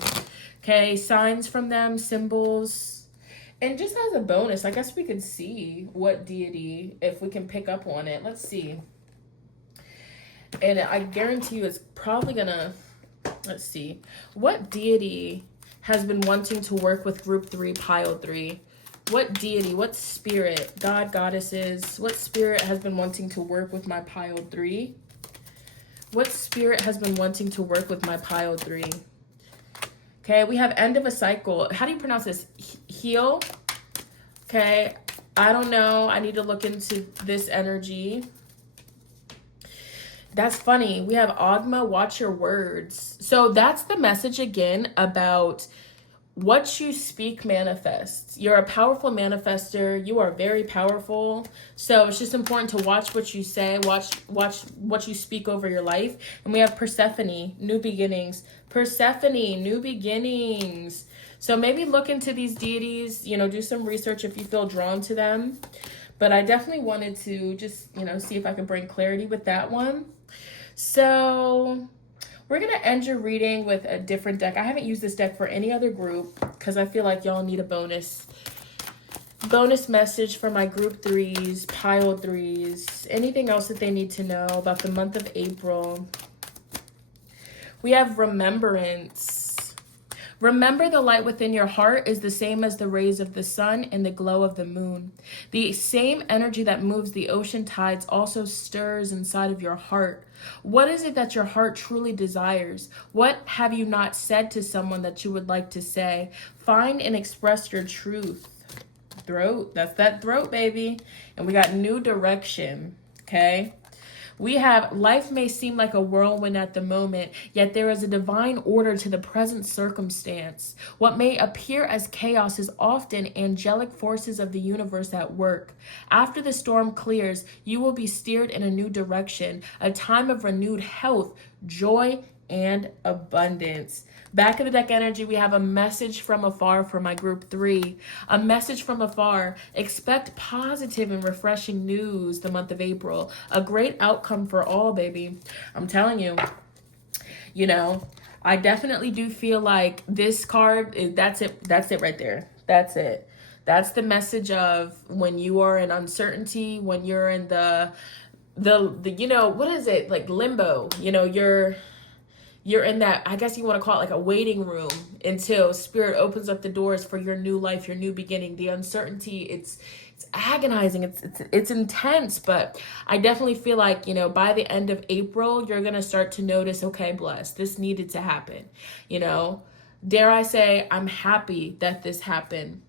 Okay, signs from them, symbols. And just as a bonus, I guess we could see what deity, if we can pick up on it. Let's see. And I guarantee you it's probably gonna, let's see. What deity has been wanting to work with group 3, pile 3? What deity, what spirit, God, goddesses, what spirit has been wanting to work with my pile 3? What spirit has been wanting to work with my pile 3? Okay, we have end of a cycle. How do you pronounce this? Heal. Okay, I don't know. I need to look into this energy. That's funny. We have Agma, watch your words. So that's the message again about what you speak manifests. You're a powerful manifester. You are very powerful. So it's just important to watch what you say, watch what you speak over your life. And we have Persephone, new beginnings. Persephone, new beginnings. So maybe look into these deities, you know, do some research if you feel drawn to them. But I definitely wanted to just, you know, see if I could bring clarity with that one. So we're going to end your reading with a different deck. I haven't used this deck for any other group because I feel like y'all need a bonus message for my group 3s, pile 3s, anything else that they need to know about the month of April. We have remembrance. Remember, the light within your heart is the same as the rays of the sun and the glow of the moon. The same energy that moves the ocean tides also stirs inside of your heart. What is it that your heart truly desires? What have you not said to someone that you would like to say? Find and express your truth. Throat, that's that throat, baby. And we got new direction, okay? We have, life may seem like a whirlwind at the moment, yet there is a divine order to the present circumstance. What may appear as chaos is often angelic forces of the universe at work. After the storm clears, you will be steered in a new direction, a time of renewed health, joy, and abundance. Back of the deck energy, we have a message from afar for my group 3. A message from afar. Expect positive and refreshing news the month of April. A great outcome for all, baby. I'm telling you, you know, I definitely do feel like this card, that's it right there. That's it. That's the message of when you are in uncertainty, when you're in the you know, what is it? Like limbo, you know, you're in that, I guess you want to call it like a waiting room until spirit opens up the doors for your new life, your new beginning. The uncertainty, it's agonizing, it's intense, but I definitely feel like, you know, by the end of April, you're going to start to notice, okay, blessed, this needed to happen. You know, dare I say, I'm happy that this happened.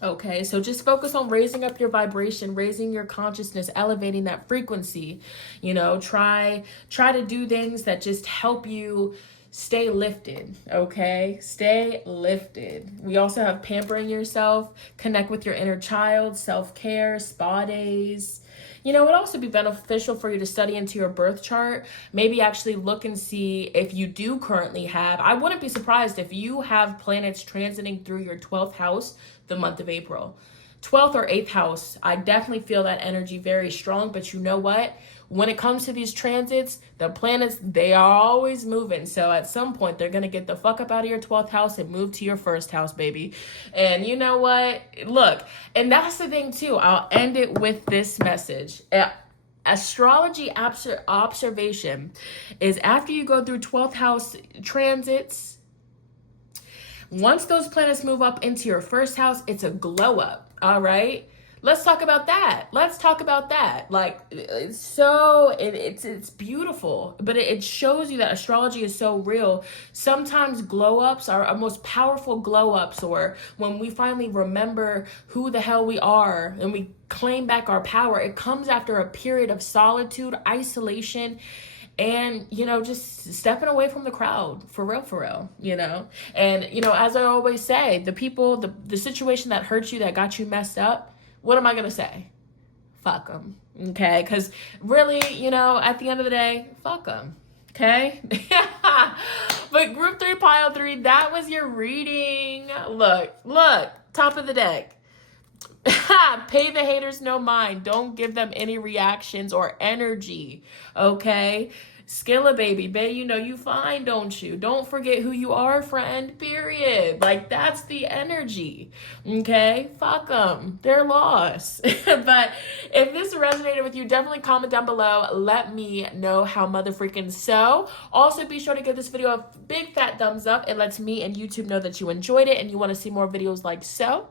Okay, so just focus on raising up your vibration, raising your consciousness, elevating that frequency. You know, try to do things that just help you stay lifted, okay? Stay lifted. We also have pampering yourself, connect with your inner child, self-care, spa days. You know, it would also be beneficial for you to study into your birth chart. Maybe actually look and see if you do currently have, I wouldn't be surprised if you have planets transiting through your 12th house the month of April. 12th or 8th house, I definitely feel that energy very strong, but you know what? When it comes to these transits, the planets, they are always moving. So at some point, they're going to get the fuck up out of your 12th house and move to your 1st house, baby. And you know what? Look, and that's the thing too. I'll end it with this message. Astrology observation is after you go through 12th house transits, once those planets move up into your 1st house, it's a glow up. All right. Let's talk about that. Like, it's beautiful, but it shows you that astrology is so real. Sometimes glow ups are our most powerful glow ups, or when we finally remember who the hell we are and we claim back our power, it comes after a period of solitude, isolation, and, you know, just stepping away from the crowd, for real, you know. And, you know, as I always say, the people, the situation that hurt you, that got you messed up, what am I going to say? Fuck them, okay? Because really, you know, at the end of the day, fuck them, okay? But group 3, pile 3, that was your reading. Look, top of the deck. Pay the haters no mind. Don't give them any reactions or energy, okay? Skilla baby, you know you fine, don't you? Don't forget who you are, friend, period. Like, that's the energy, okay? Fuck them. They're lost. But if this resonated with you, definitely comment down below. Let me know how motherfreaking so. Also, be sure to give this video a big fat thumbs up. It lets me and YouTube know that you enjoyed it and you want to see more videos like so.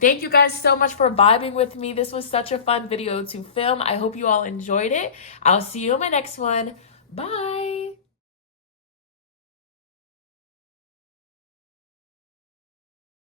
Thank you guys so much for vibing with me. This was such a fun video to film. I hope you all enjoyed it. I'll see you in my next one. Bye.